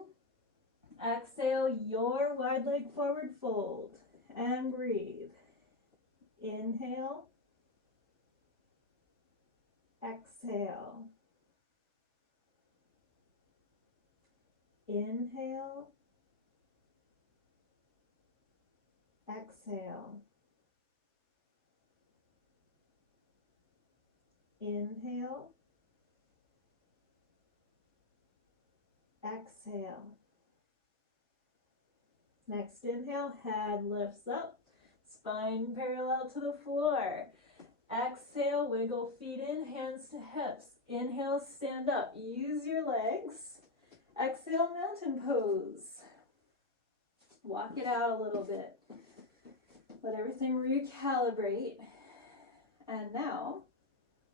Exhale, your wide leg forward fold. And breathe. Inhale. Exhale. Inhale. Exhale. Inhale. Exhale. Next inhale, head lifts up, spine parallel to the floor. Exhale, wiggle feet in, hands to hips. Inhale, stand up. Use your legs. Exhale, mountain pose. Walk it out a little bit. Let everything recalibrate. And now,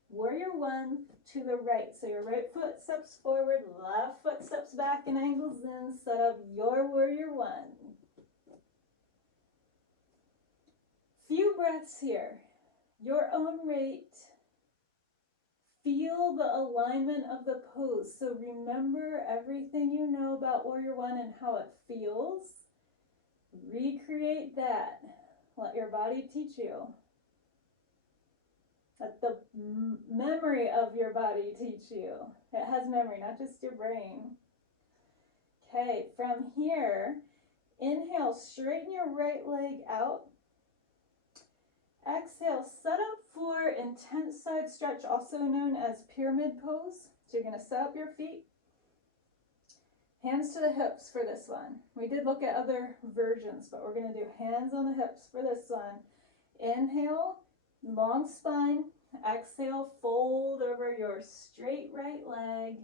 warrior one to the right. So your right foot steps forward, left foot steps back and angles in. Set up your warrior one. Few breaths here. Your own rate. Feel the alignment of the pose. So remember everything you know about warrior one and how it feels. Recreate that. Let your body teach you. Let the memory of your body teach you. It has memory, not just your brain. Okay, from here, inhale, straighten your right leg out. Exhale, set up for intense side stretch, also known as pyramid pose. So you're going to set up your feet. Hands to the hips for this one. We did look at other versions, but we're going to do hands on the hips for this one. Inhale, long spine. Exhale, fold over your straight right leg.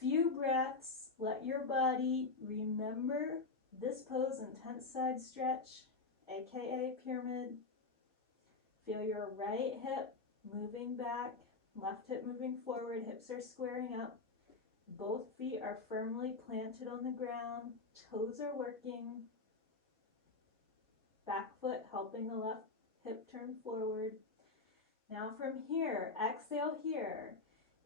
Few breaths. Let your body remember this pose, intense side stretch, aka pyramid. Feel your right hip moving back, left hip moving forward, hips are squaring up. Both feet are firmly planted on the ground, toes are working. Back foot helping the left hip turn forward. Now from here, exhale here.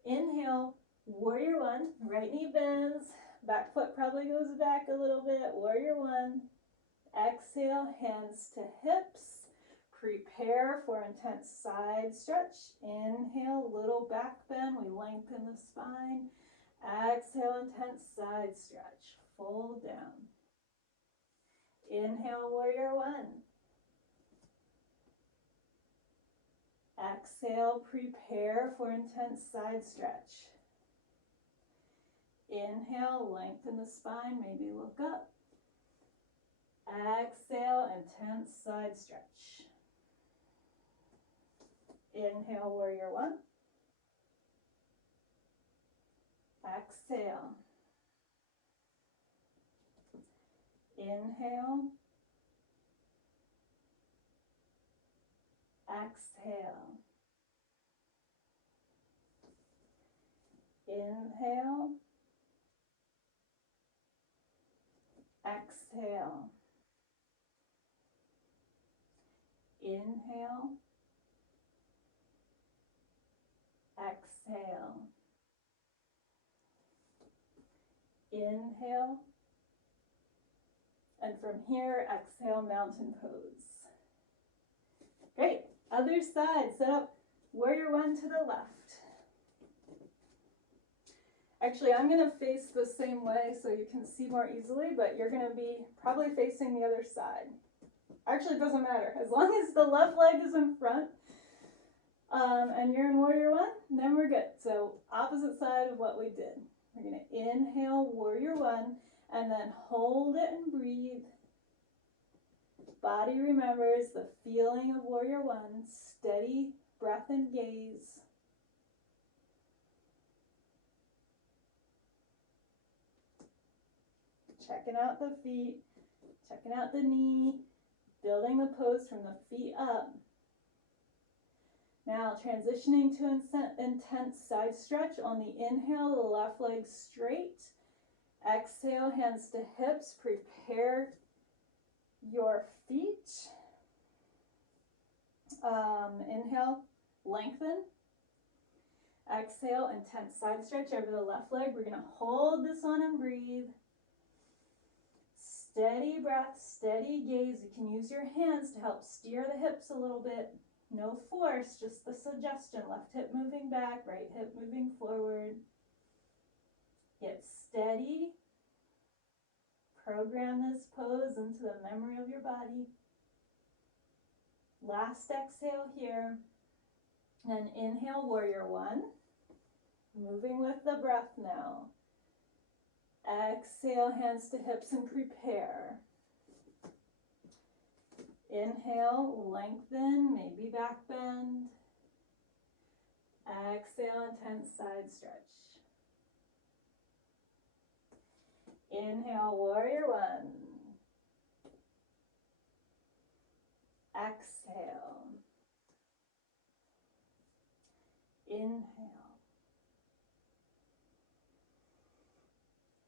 Inhale, warrior one, right knee bends, back foot probably goes back a little bit, warrior one. Exhale, hands to hips. Prepare for intense side stretch. Inhale, little back bend, we lengthen the spine. Exhale, intense side stretch. Fold down. Inhale, warrior one. Exhale, prepare for intense side stretch. Inhale, lengthen the spine, maybe look up. Exhale, intense side stretch. Inhale, warrior one. Exhale. Inhale. Exhale. Inhale. Exhale. Inhale. Exhale. Inhale. And from here, exhale, mountain pose. Great. Other side, set up warrior one to the left. Actually, I'm going to face the same way so you can see more easily, but you're going to be probably facing the other side. Actually, it doesn't matter. As long as the left leg is in front and you're in warrior one, then we're good. So opposite side of what we did. We're going to inhale warrior one and then hold it and breathe. Body remembers the feeling of warrior one, steady breath and gaze. Checking out the feet, checking out the knee, building the pose from the feet up. Now transitioning to intense side stretch. On the inhale, the left leg straight. Exhale, hands to hips. Prepare your feet. Inhale, lengthen. Exhale, intense side stretch over the left leg. We're gonna hold this one and breathe. Steady breath, steady gaze. You can use your hands to help steer the hips a little bit. No force, just the suggestion. Left hip moving back, right hip moving forward. Get steady. Program this pose into the memory of your body. Last exhale here. And inhale, warrior one. Moving with the breath now. Exhale, hands to hips and prepare. Inhale, lengthen, maybe back bend. Exhale, intense side stretch. Inhale, warrior one. Exhale. Inhale.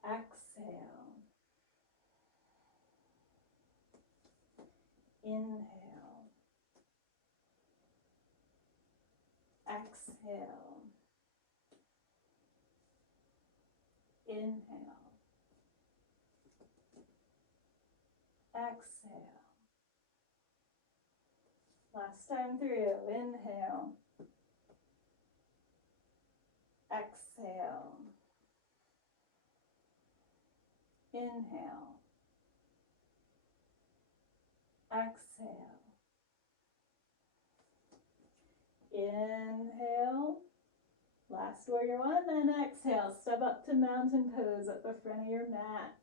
Exhale. Inhale. Exhale. Inhale. Exhale. Last time through. Inhale. Exhale. Inhale. Exhale. Inhale. Last warrior one, and exhale. Step up to mountain pose at the front of your mat.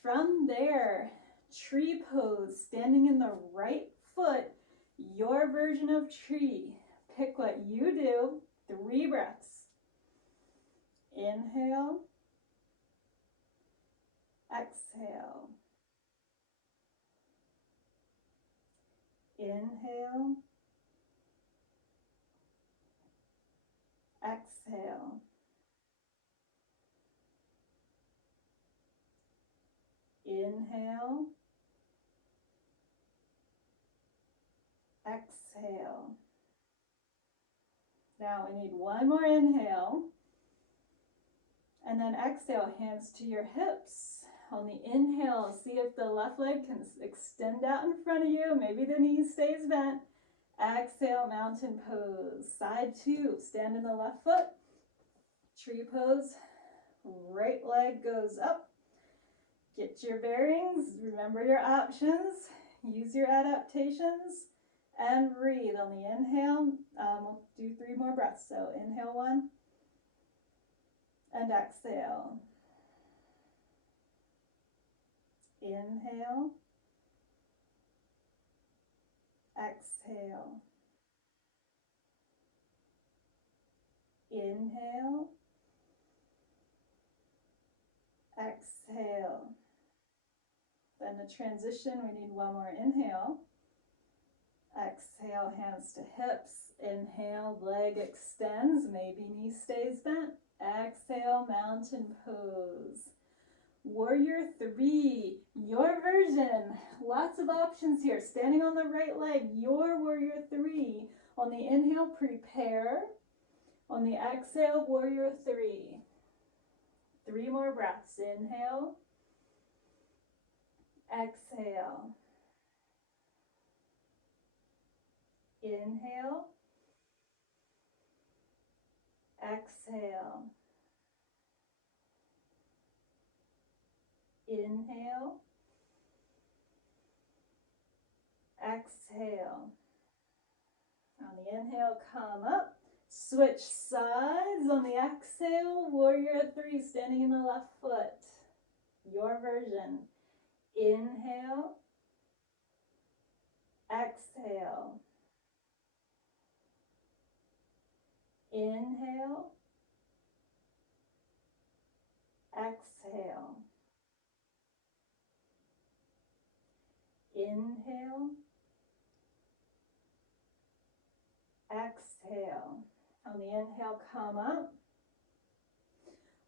From there, tree pose, standing in the right foot, your version of tree. Pick what you do. 3 breaths. Inhale. Exhale. Inhale. Exhale. Inhale. Exhale. Now we need one more inhale. And then exhale, hands to your hips. On the inhale, see if the left leg can extend out in front of you. Maybe the knee stays bent. Exhale, mountain pose. Side 2, stand in the left foot. Tree pose. Right leg goes up. Get your bearings. Remember your options. Use your adaptations. And breathe on the inhale. We'll do 3 more breaths. So inhale 1. And exhale. Inhale. Exhale. Inhale. Exhale. Then the transition, we need one more inhale. Exhale, hands to hips. Inhale, leg extends, maybe knee stays bent. Exhale, mountain pose. Warrior 3, your version. Lots of options here. Standing on the right leg, your warrior 3. On the inhale, prepare. On the exhale, warrior 3. 3 more breaths. Inhale. Exhale. Inhale. Exhale. Inhale. Exhale. On the inhale, come up. Switch sides. On the exhale, warrior 3, standing in the left foot. Your version. Inhale. Exhale. Inhale. Exhale. Inhale. Exhale. On the inhale, come up.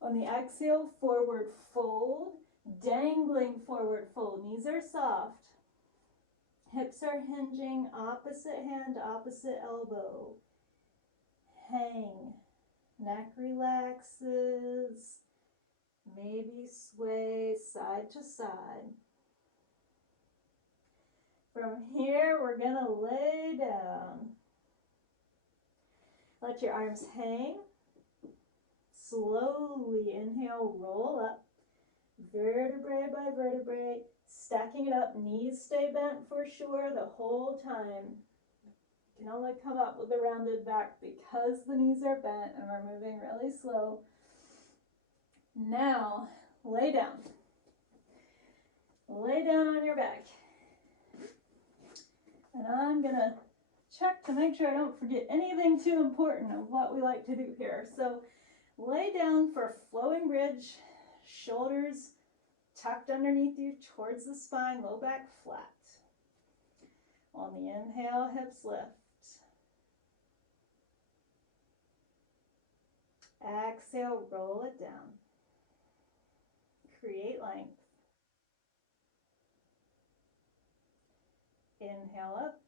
On the exhale, forward fold. Dangling forward fold. Knees are soft. Hips are hinging, opposite hand, opposite elbow. Hang. Neck relaxes. Maybe sway side to side. From here, we're gonna lay down. Let your arms hang. Slowly inhale, roll up. Vertebrae by vertebrae, stacking it up. Knees stay bent for sure the whole time. You can only come up with a rounded back because the knees are bent and we're moving really slow. Now, lay down. Lay down on your back. And I'm gonna check to make sure I don't forget anything too important of what we like to do here. So lay down for flowing bridge, shoulders tucked underneath you towards the spine, low back flat. On the inhale, hips lift. Exhale, roll it down. Create length. Inhale up.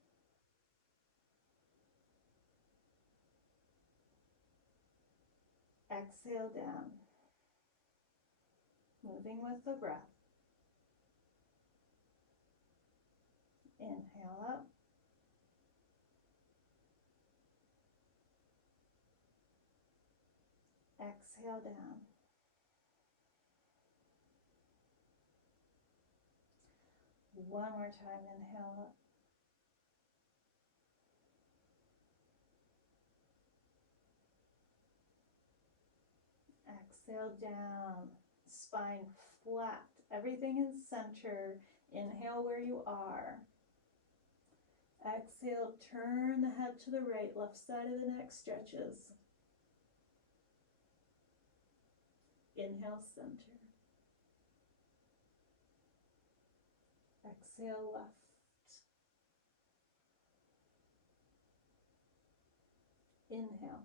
Exhale down. Moving with the breath. Inhale up. Exhale down. One more time, inhale up. Exhale down. Spine flat. Everything in center. Inhale where you are. Exhale, turn the head to the right. Left side of the neck stretches. Inhale, center. Exhale, left. Inhale.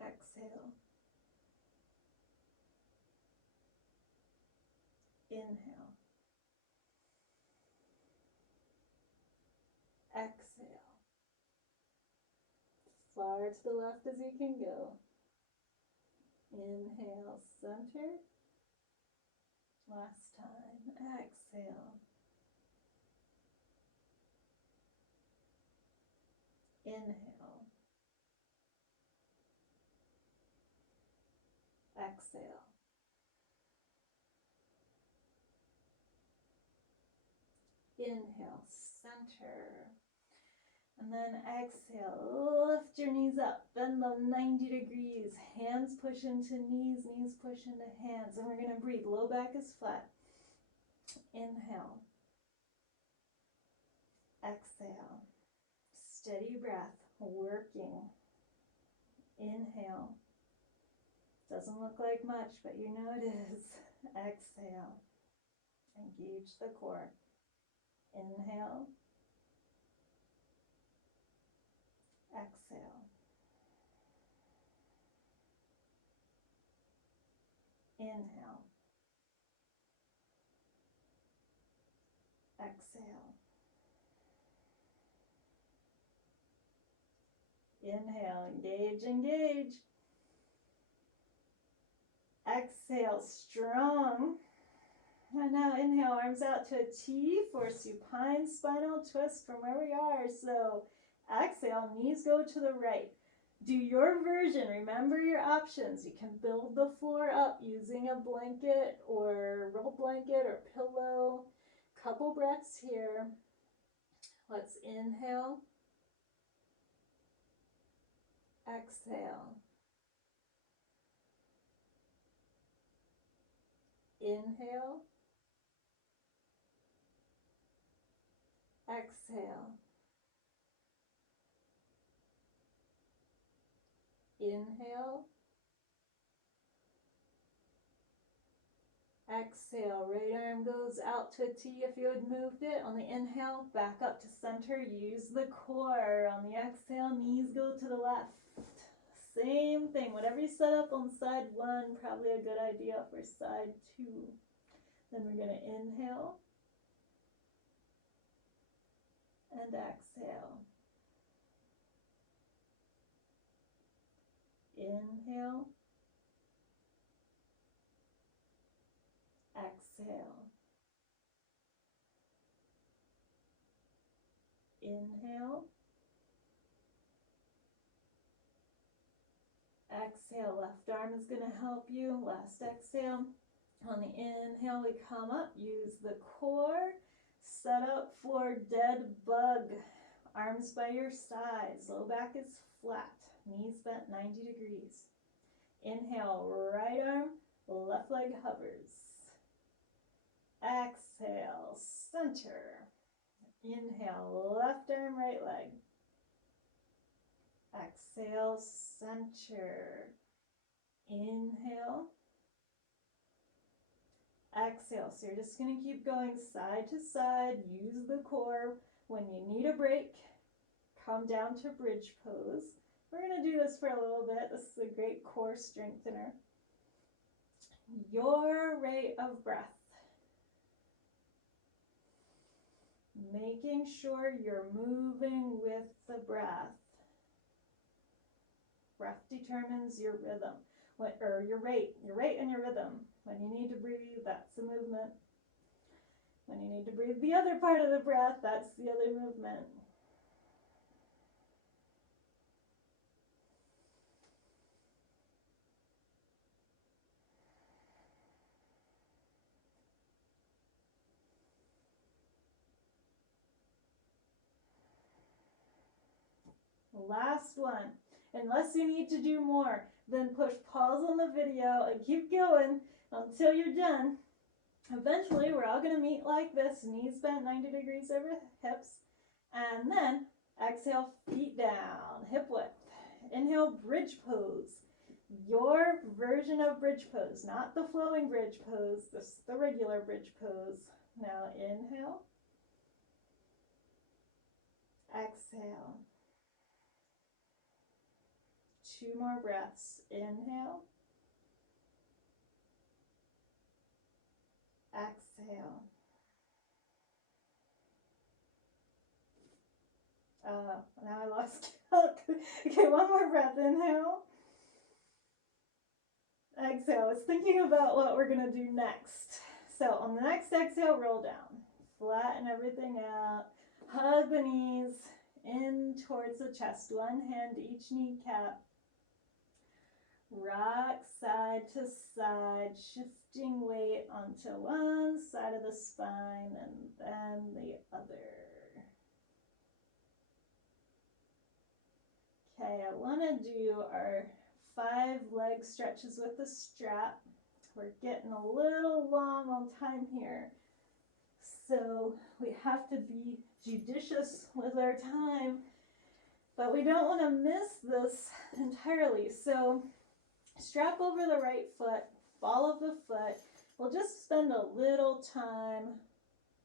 Exhale. Inhale. Exhale. As far to the left as you can go. Inhale, center. Last time. Exhale. Inhale. Exhale. Inhale, center. And then exhale, lift your knees up, bend them 90 degrees. Hands push into knees, knees push into hands. And we're going to breathe. Low back is flat. Inhale. Exhale. Steady breath, working. Inhale. Doesn't look like much, but you know it is. Exhale. Engage the core. Inhale. Exhale. Inhale. Exhale. Inhale, engage, engage. Exhale, strong. And now inhale, arms out to a T for supine spinal twist from where we are. So exhale, knees go to the right. Do your version. Remember your options. You can build the floor up using a blanket or roll blanket or pillow. Couple breaths here. Let's inhale. Exhale. Inhale. Exhale. Inhale. Exhale. Right arm goes out to a T if you had moved it. On the inhale, back up to center. Use the core. On the exhale, knees go to the left. Same thing. Whatever you set up on side one, probably a good idea for side two. Then we're going to inhale and exhale. Inhale, exhale. Inhale, exhale. Left arm is going to help you. Last exhale. On the inhale, we come up, use the core, set up for dead bug. Arms by your sides, low back is flat, knees bent 90 degrees. Inhale, right arm, left leg hovers. Exhale, center. Inhale, left arm, right leg. Exhale, center. Inhale. Exhale. So you're just going to keep going side to side. Use the core. When you need a break, come down to bridge pose. We're going to do this for a little bit. This is a great core strengthener. Your rate of breath. Making sure you're moving with the breath. Breath determines your rhythm, or your rate and your rhythm. When you need to breathe, that's the movement. When you need to breathe the other part of the breath, that's the other movement. Last one. Unless you need to do more, then push pause on the video and keep going until you're done. Eventually, we're all going to meet like this, knees bent 90 degrees over hips, and then exhale, feet down, hip width. Inhale, bridge pose. Your version of bridge pose, not the flowing bridge pose, this the regular bridge pose. Now inhale, exhale. 2 more breaths. Inhale, exhale. Now I lost count. Okay, 1 more breath. Inhale, exhale. I was thinking about what we're going to do next. So on the next exhale, roll down. Flatten everything out. Hug the knees in towards the chest. One hand to each kneecap. Rock side to side, shifting weight onto one side of the spine and then the other. Okay, I want to do our 5 leg stretches with the strap. We're getting a little long on time here, so we have to be judicious with our time, but we don't want to miss this entirely. So strap over the right foot, ball of the foot. We'll just spend a little time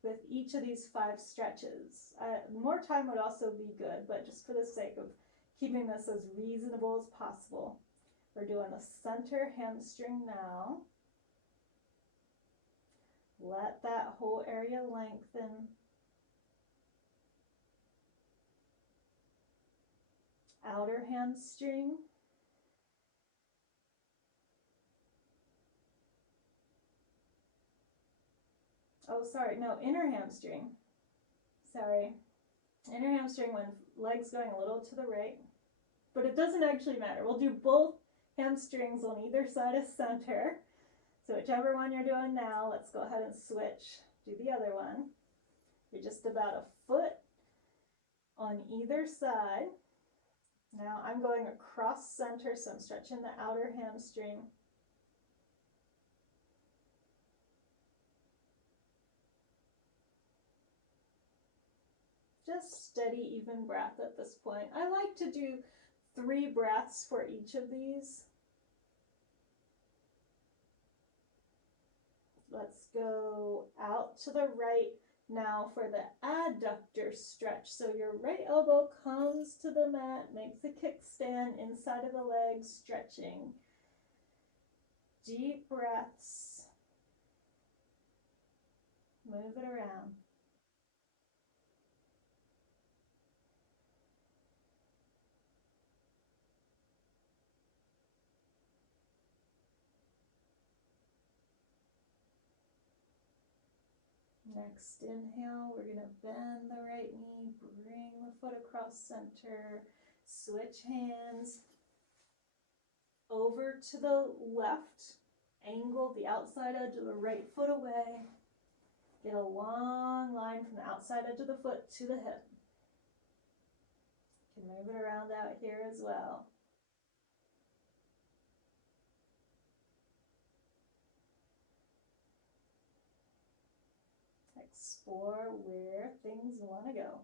with each of these 5 stretches. More time would also be good, but just for the sake of keeping this as reasonable as possible. We're doing the center hamstring now. Let that whole area lengthen. Outer hamstring. Oh, sorry, no, inner hamstring. Sorry. Inner hamstring when legs going a little to the right. But it doesn't actually matter. We'll do both hamstrings on either side of center. So whichever one you're doing now, let's go ahead and switch. Do the other one. You're just about a foot on either side. Now I'm going across center, so I'm stretching the outer hamstring. Just steady, even breath at this point. I like to do 3 breaths for each of these. Let's go out to the right now for the adductor stretch. So your right elbow comes to the mat, makes a kickstand inside of the leg, stretching. Deep breaths. Move it around. Next inhale, we're going to bend the right knee, bring the foot across center, switch hands over to the left, angle the outside edge of the right foot away, get a long line from the outside edge of the foot to the hip. You can move it around out here as well. Explore where things want to go.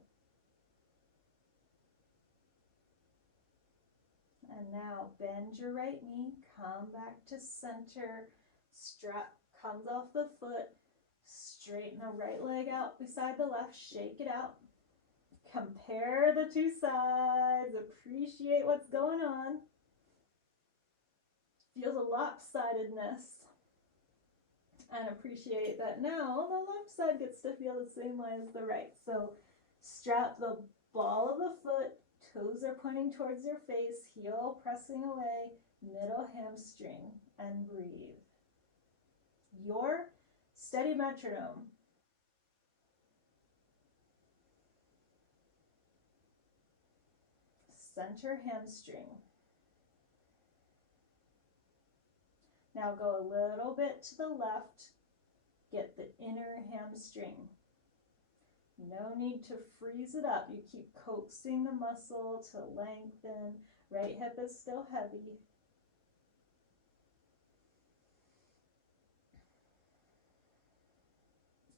And now bend your right knee, come back to center, strap comes off the foot, straighten the right leg out beside the left, shake it out. Compare the two sides, appreciate what's going on. Feel the lopsidedness. And appreciate that now the left side gets to feel the same way as the right. So strap the ball of the foot, toes are pointing towards your face, heel pressing away, middle hamstring, and breathe. Your steady metronome. Center hamstring. Now go a little bit to the left, get the inner hamstring. No need to freeze it up. You keep coaxing the muscle to lengthen. Right hip is still heavy.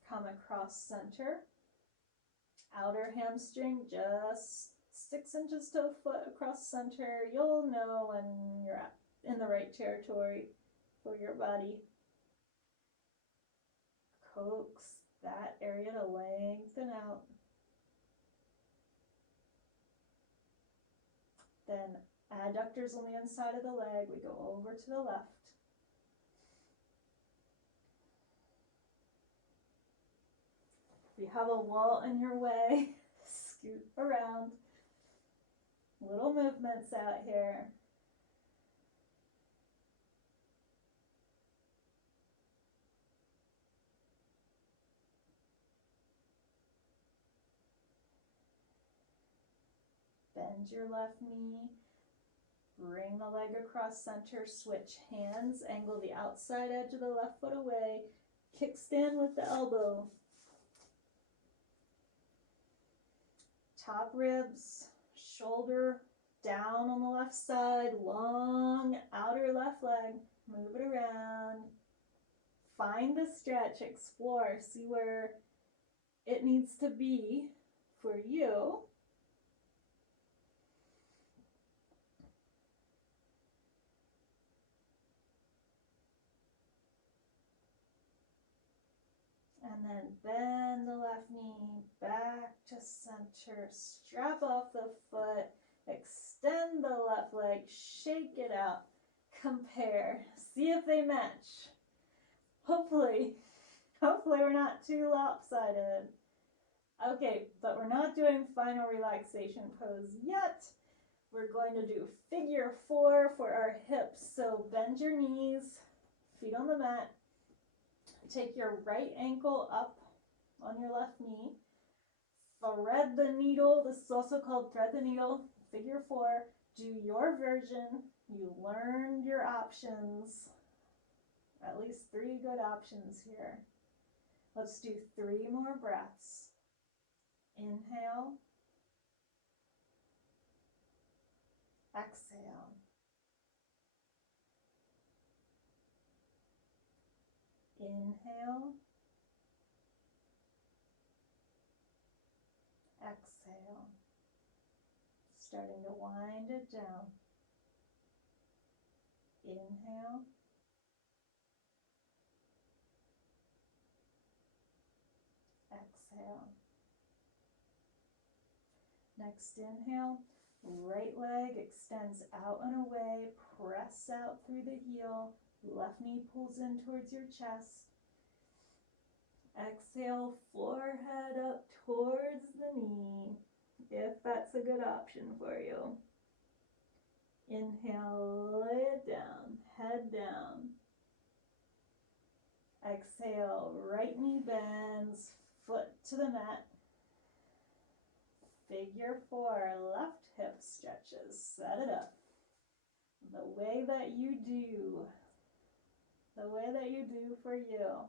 Come across center. Outer hamstring, just 6 inches to a foot across center. You'll know when you're in the right territory for your body. Coax that area to lengthen out. Then adductors on the inside of the leg, we go over to the left. If you have a wall in your way, scoot around. Little movements out here. Bend your left knee, bring the leg across center, switch hands, angle the outside edge of the left foot away, kickstand with the elbow. Top ribs, shoulder down on the left side, long outer left leg, move it around. Find the stretch, explore, see where it needs to be for you. And then bend the left knee back to center, strap off the foot, extend the left leg, shake it out, compare, see if they match. Hopefully we're not too lopsided. Okay, but we're not doing final relaxation pose yet. We're going to do figure 4 for our hips. So bend your knees, feet on the mat. Take your right ankle up on your left knee. Thread the needle. This is also called thread the needle. Figure 4. Do your version. You learned your options. At least 3 good options here. Let's do 3 more breaths. Inhale. Exhale. Inhale. Exhale. Starting to wind it down. Inhale. Exhale. Next inhale, right leg extends out and away, press out through the heel, left knee pulls in towards your chest. Exhale, forehead up towards the knee, if that's a good option for you. Inhale, lay it down, head down. Exhale, right knee bends, foot to the mat. Figure 4, left hip stretches, set it up. The way that you do for you.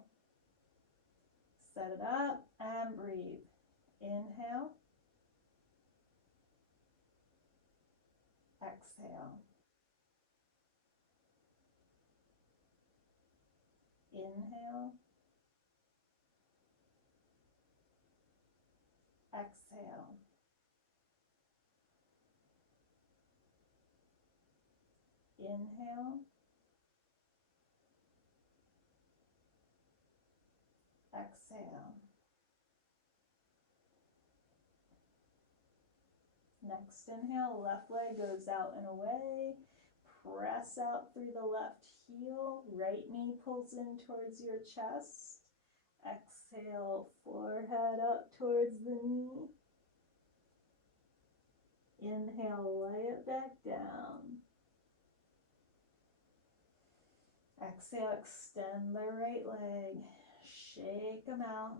Set it up and breathe. Inhale. Exhale. Inhale. Exhale. Inhale. Exhale. Next inhale, left leg goes out and away. Press out through the left heel. Right knee pulls in towards your chest. Exhale, forehead up towards the knee. Inhale, lay it back down. Exhale, extend the right leg. Shake them out.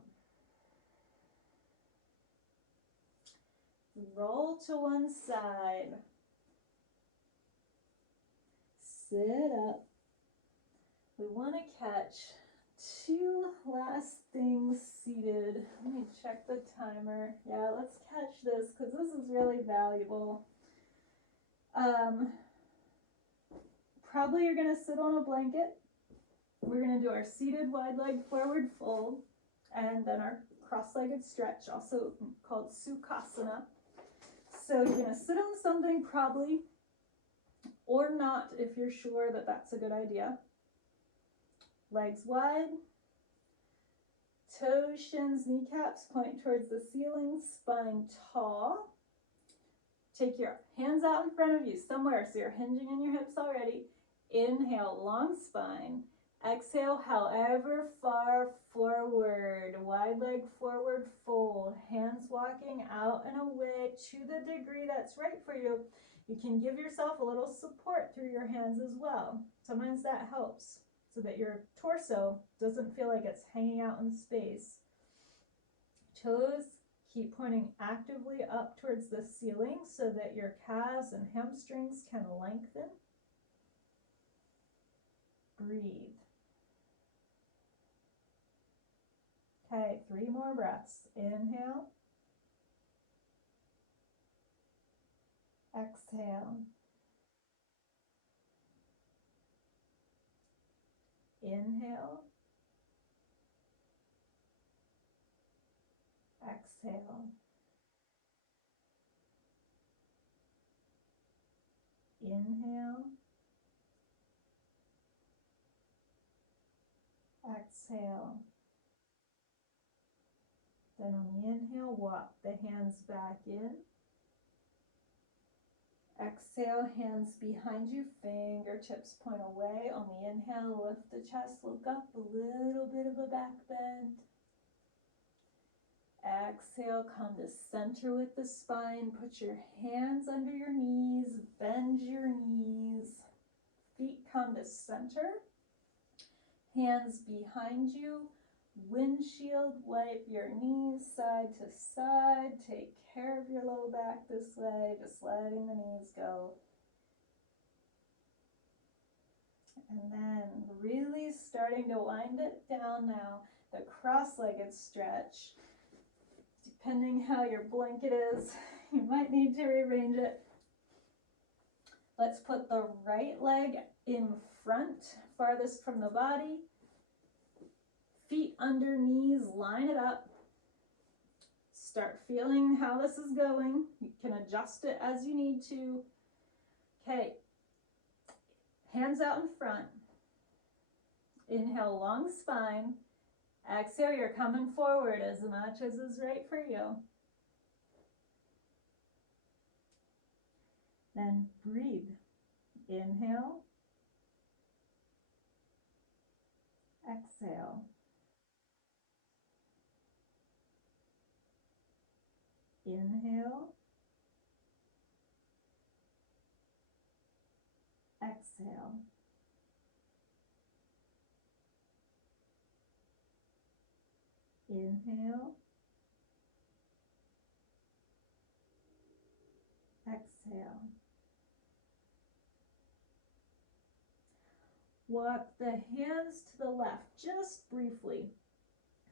Roll to one side. Sit up. We want to catch 2 last things seated. Let me check the timer. Yeah, let's catch this because this is really valuable. Probably you're going to sit on a blanket. We're going to do our seated wide leg forward fold and then our cross-legged stretch, also called Sukhasana. So you're going to sit on something probably, or not if you're sure that that's a good idea. Legs wide, toes, shins, kneecaps point towards the ceiling, spine tall. Take your hands out in front of you somewhere so you're hinging in your hips already. Inhale, long spine. Exhale, however far forward. Wide leg forward fold. Hands walking out and away to the degree that's right for you. You can give yourself a little support through your hands as well. Sometimes that helps so that your torso doesn't feel like it's hanging out in space. Toes keep pointing actively up towards the ceiling so that your calves and hamstrings can lengthen. Breathe. Okay, 3 more breaths. Inhale. Exhale. Inhale. Exhale. Inhale. Exhale. Then on the inhale, walk the hands back in. Exhale, hands behind you, fingertips point away. On the inhale, lift the chest, look up, a little bit of a back bend. Exhale, come to center with the spine. Put your hands under your knees, bend your knees. Feet come to center. Hands behind you. Windshield wipe your knees side to side. Take care of your low back this way, just letting the knees go. And then really starting to wind it down now. The cross-legged stretch. Depending how your blanket is, you might need to rearrange it. Let's put the right leg in front, farthest from the body. Feet under knees, line it up. Start feeling how this is going. You can adjust it as you need to. Okay, hands out in front. Inhale, long spine. Exhale, you're coming forward as much as is right for you. Then breathe. Inhale. Exhale. Inhale. Exhale. Inhale. Exhale. Walk the hands to the left just briefly,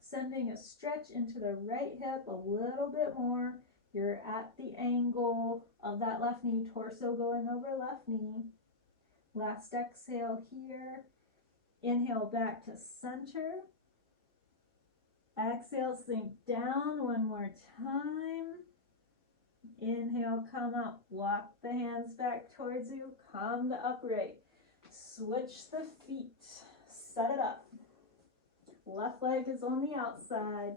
sending a stretch into the right hip a little bit more. You're at the angle of that left knee, torso going over left knee. Last exhale here. Inhale back to center. Exhale, sink down one more time. Inhale, come up. Walk the hands back towards you. Come to upright. Switch the feet. Set it up. Left leg is on the outside.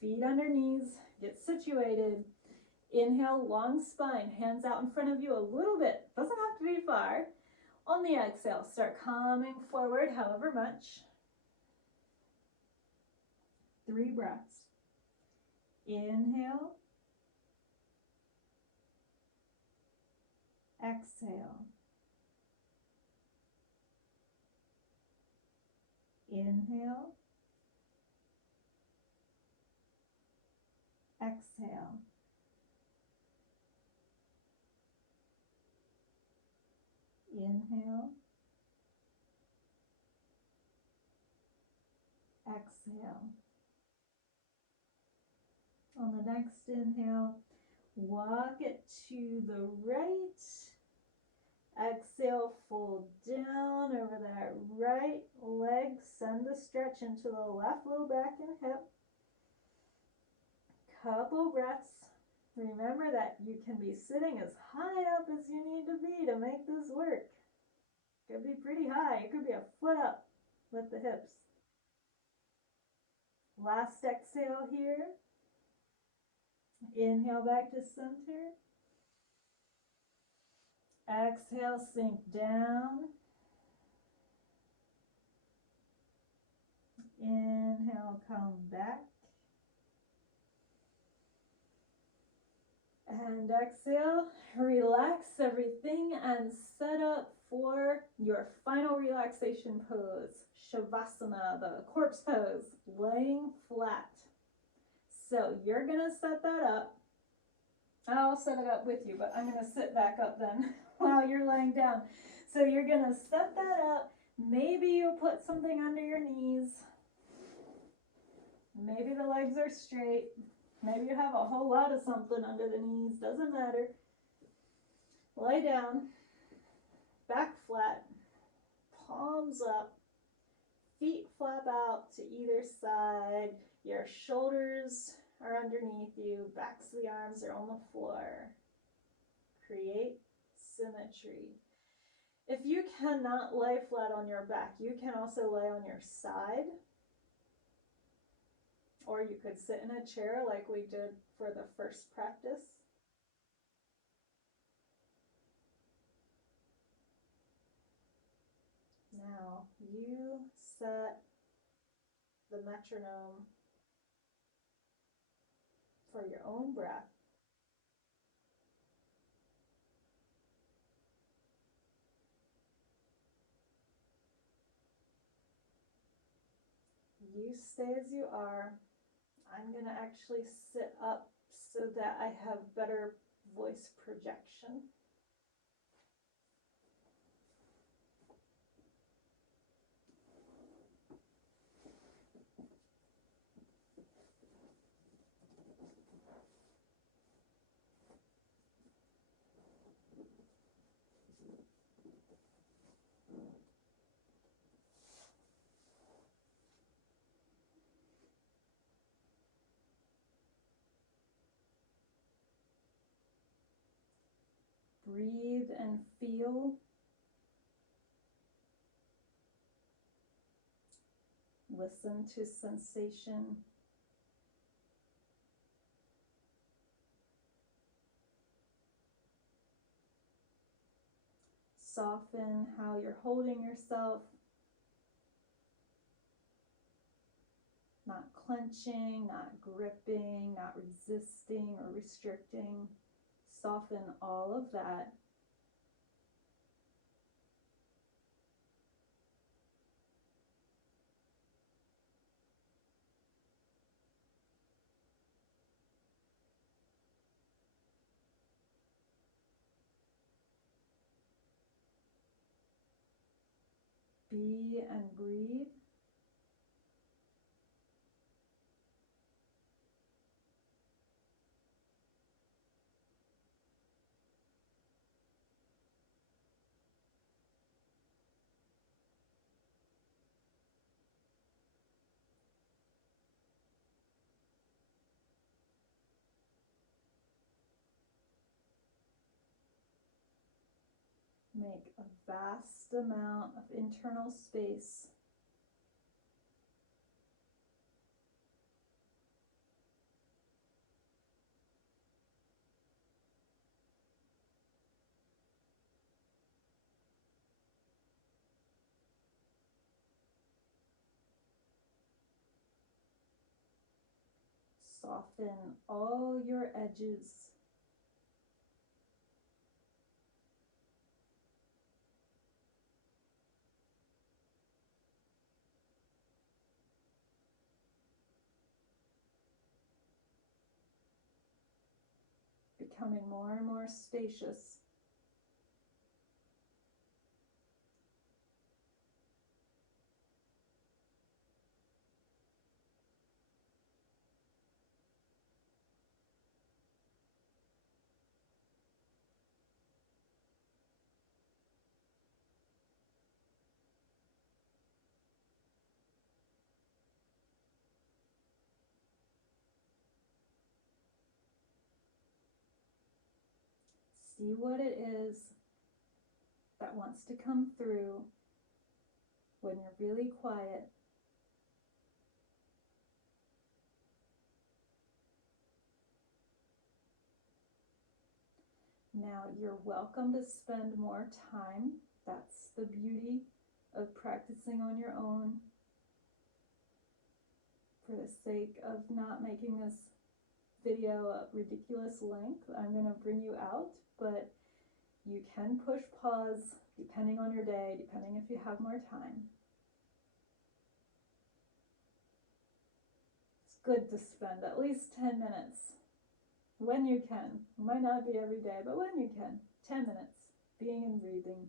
Feet under knees. Get situated. Inhale, long spine. Hands out in front of you a little bit. Doesn't have to be far. On the exhale, start coming forward however much. 3 breaths. Inhale. Exhale. Inhale. Exhale. Inhale. Exhale. On the next inhale, walk it to the right. Exhale, fold down over that right leg. Send the stretch into the left low back and hip. Couple breaths. Remember that you can be sitting as high up as you need to be to make this work. It could be pretty high. It could be a foot up with the hips. Last exhale here. Inhale back to center. Exhale, sink down. Inhale, come back. And exhale, relax everything and set up for your final relaxation pose, Shavasana, the corpse pose, laying flat. So you're gonna set that up. I'll set it up with you, but I'm gonna sit back up then while you're laying down. So you're gonna set that up. Maybe you put something under your knees. Maybe the legs are straight. Maybe you have a whole lot of something under the knees, doesn't matter. Lay down, back flat, palms up, feet flap out to either side. Your shoulders are underneath you, backs of the arms are on the floor. Create symmetry. If you cannot lay flat on your back, you can also lay on your side. Or you could sit in a chair like we did for the first practice. Now you set the metronome for your own breath. You stay as you are. I'm going to actually sit up so that I have better voice projection. Breathe and feel. Listen to sensation. Soften how you're holding yourself. Not clenching, not gripping, not resisting or restricting. Soften all of that. Be and breathe. Make a vast amount of internal space. Soften all your edges. Becoming more and more spacious. See what it is that wants to come through when you're really quiet. Now you're welcome to spend more time. That's the beauty of practicing on your own. For the sake of not making this video a ridiculous length, I'm going to bring you out, but you can push pause depending on your day, depending if you have more time. It's good to spend at least 10 minutes when you can. It might not be every day, but when you can, 10 minutes, being and breathing.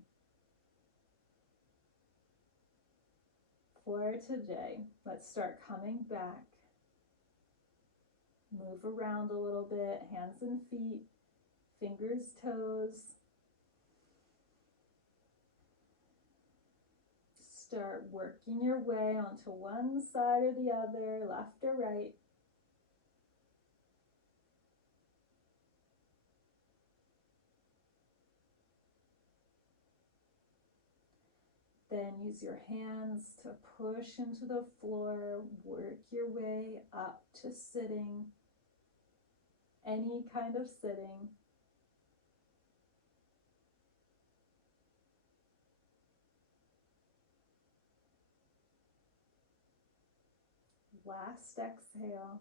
For today, let's start coming back. Move around a little bit, hands and feet, fingers, toes. Start working your way onto one side or the other, left or right. Then use your hands to push into the floor, work your way up to sitting, any kind of sitting. Last exhale.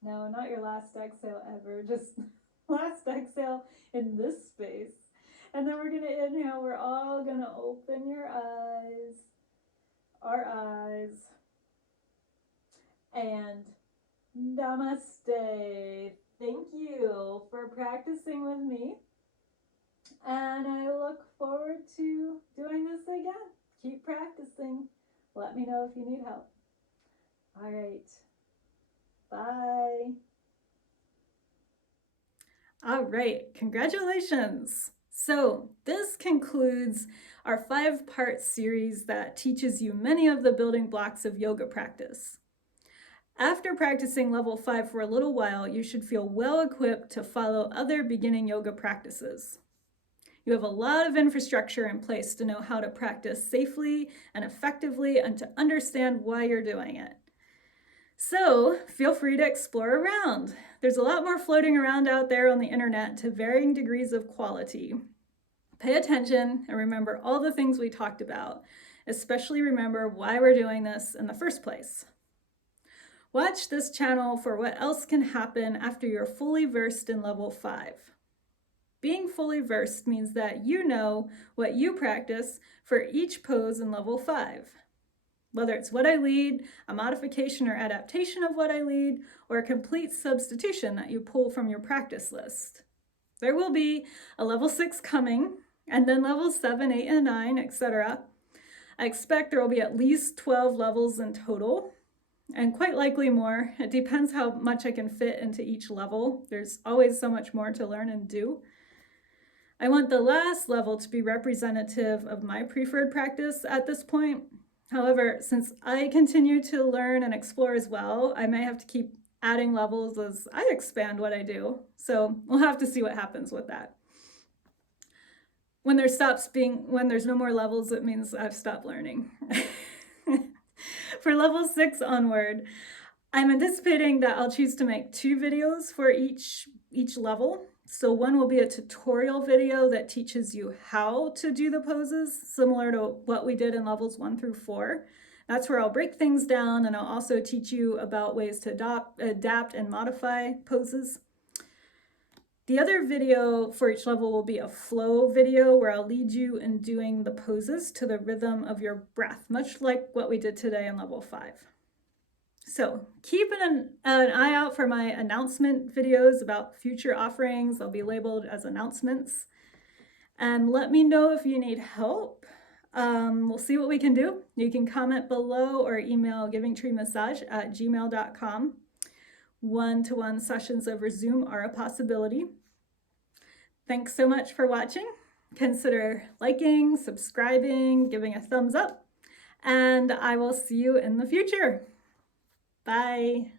No, not your last exhale ever, just last exhale in this space. And then we're going to inhale. We're all going to open our eyes. And namaste. Thank you for practicing with me. And I look forward to doing this again. Keep practicing. Let me know if you need help. All right. Bye. All right. Congratulations. So this concludes our 5-part series that teaches you many of the building blocks of yoga practice. After practicing level 5 for a little while, you should feel well equipped to follow other beginning yoga practices. You have a lot of infrastructure in place to know how to practice safely and effectively and to understand why you're doing it. So feel free to explore around. There's a lot more floating around out there on the internet to varying degrees of quality. Pay attention and remember all the things we talked about, especially remember why we're doing this in the first place. Watch this channel for what else can happen after you're fully versed in level 5. Being fully versed means that you know what you practice for each pose in level 5. Whether it's what I lead, a modification or adaptation of what I lead, or a complete substitution that you pull from your practice list. There will be a level 6 coming, and then levels 7, 8, and 9, etc. I expect there will be at least 12 levels in total, and quite likely more. It depends how much I can fit into each level. There's always so much more to learn and do. I want the last level to be representative of my preferred practice at this point. However, since I continue to learn and explore as well, I may have to keep adding levels as I expand what I do. So we'll have to see what happens with that. When there's no more levels, it means I've stopped learning. For level 6 onward, I'm anticipating that I'll choose to make 2 videos for each level. So one will be a tutorial video that teaches you how to do the poses, similar to what we did in levels 1 through 4. That's where I'll break things down, and I'll also teach you about ways to adapt and modify poses. The other video for each level will be a flow video where I'll lead you in doing the poses to the rhythm of your breath, much like what we did today in level 5. So keep an eye out for my announcement videos about future offerings. They'll be labeled as announcements. And let me know if you need help. We'll see what we can do. You can comment below or email givingtreemassage@gmail.com. One-to-one sessions over Zoom are a possibility. Thanks so much for watching. Consider liking, subscribing, giving a thumbs up, and I will see you in the future. Bye.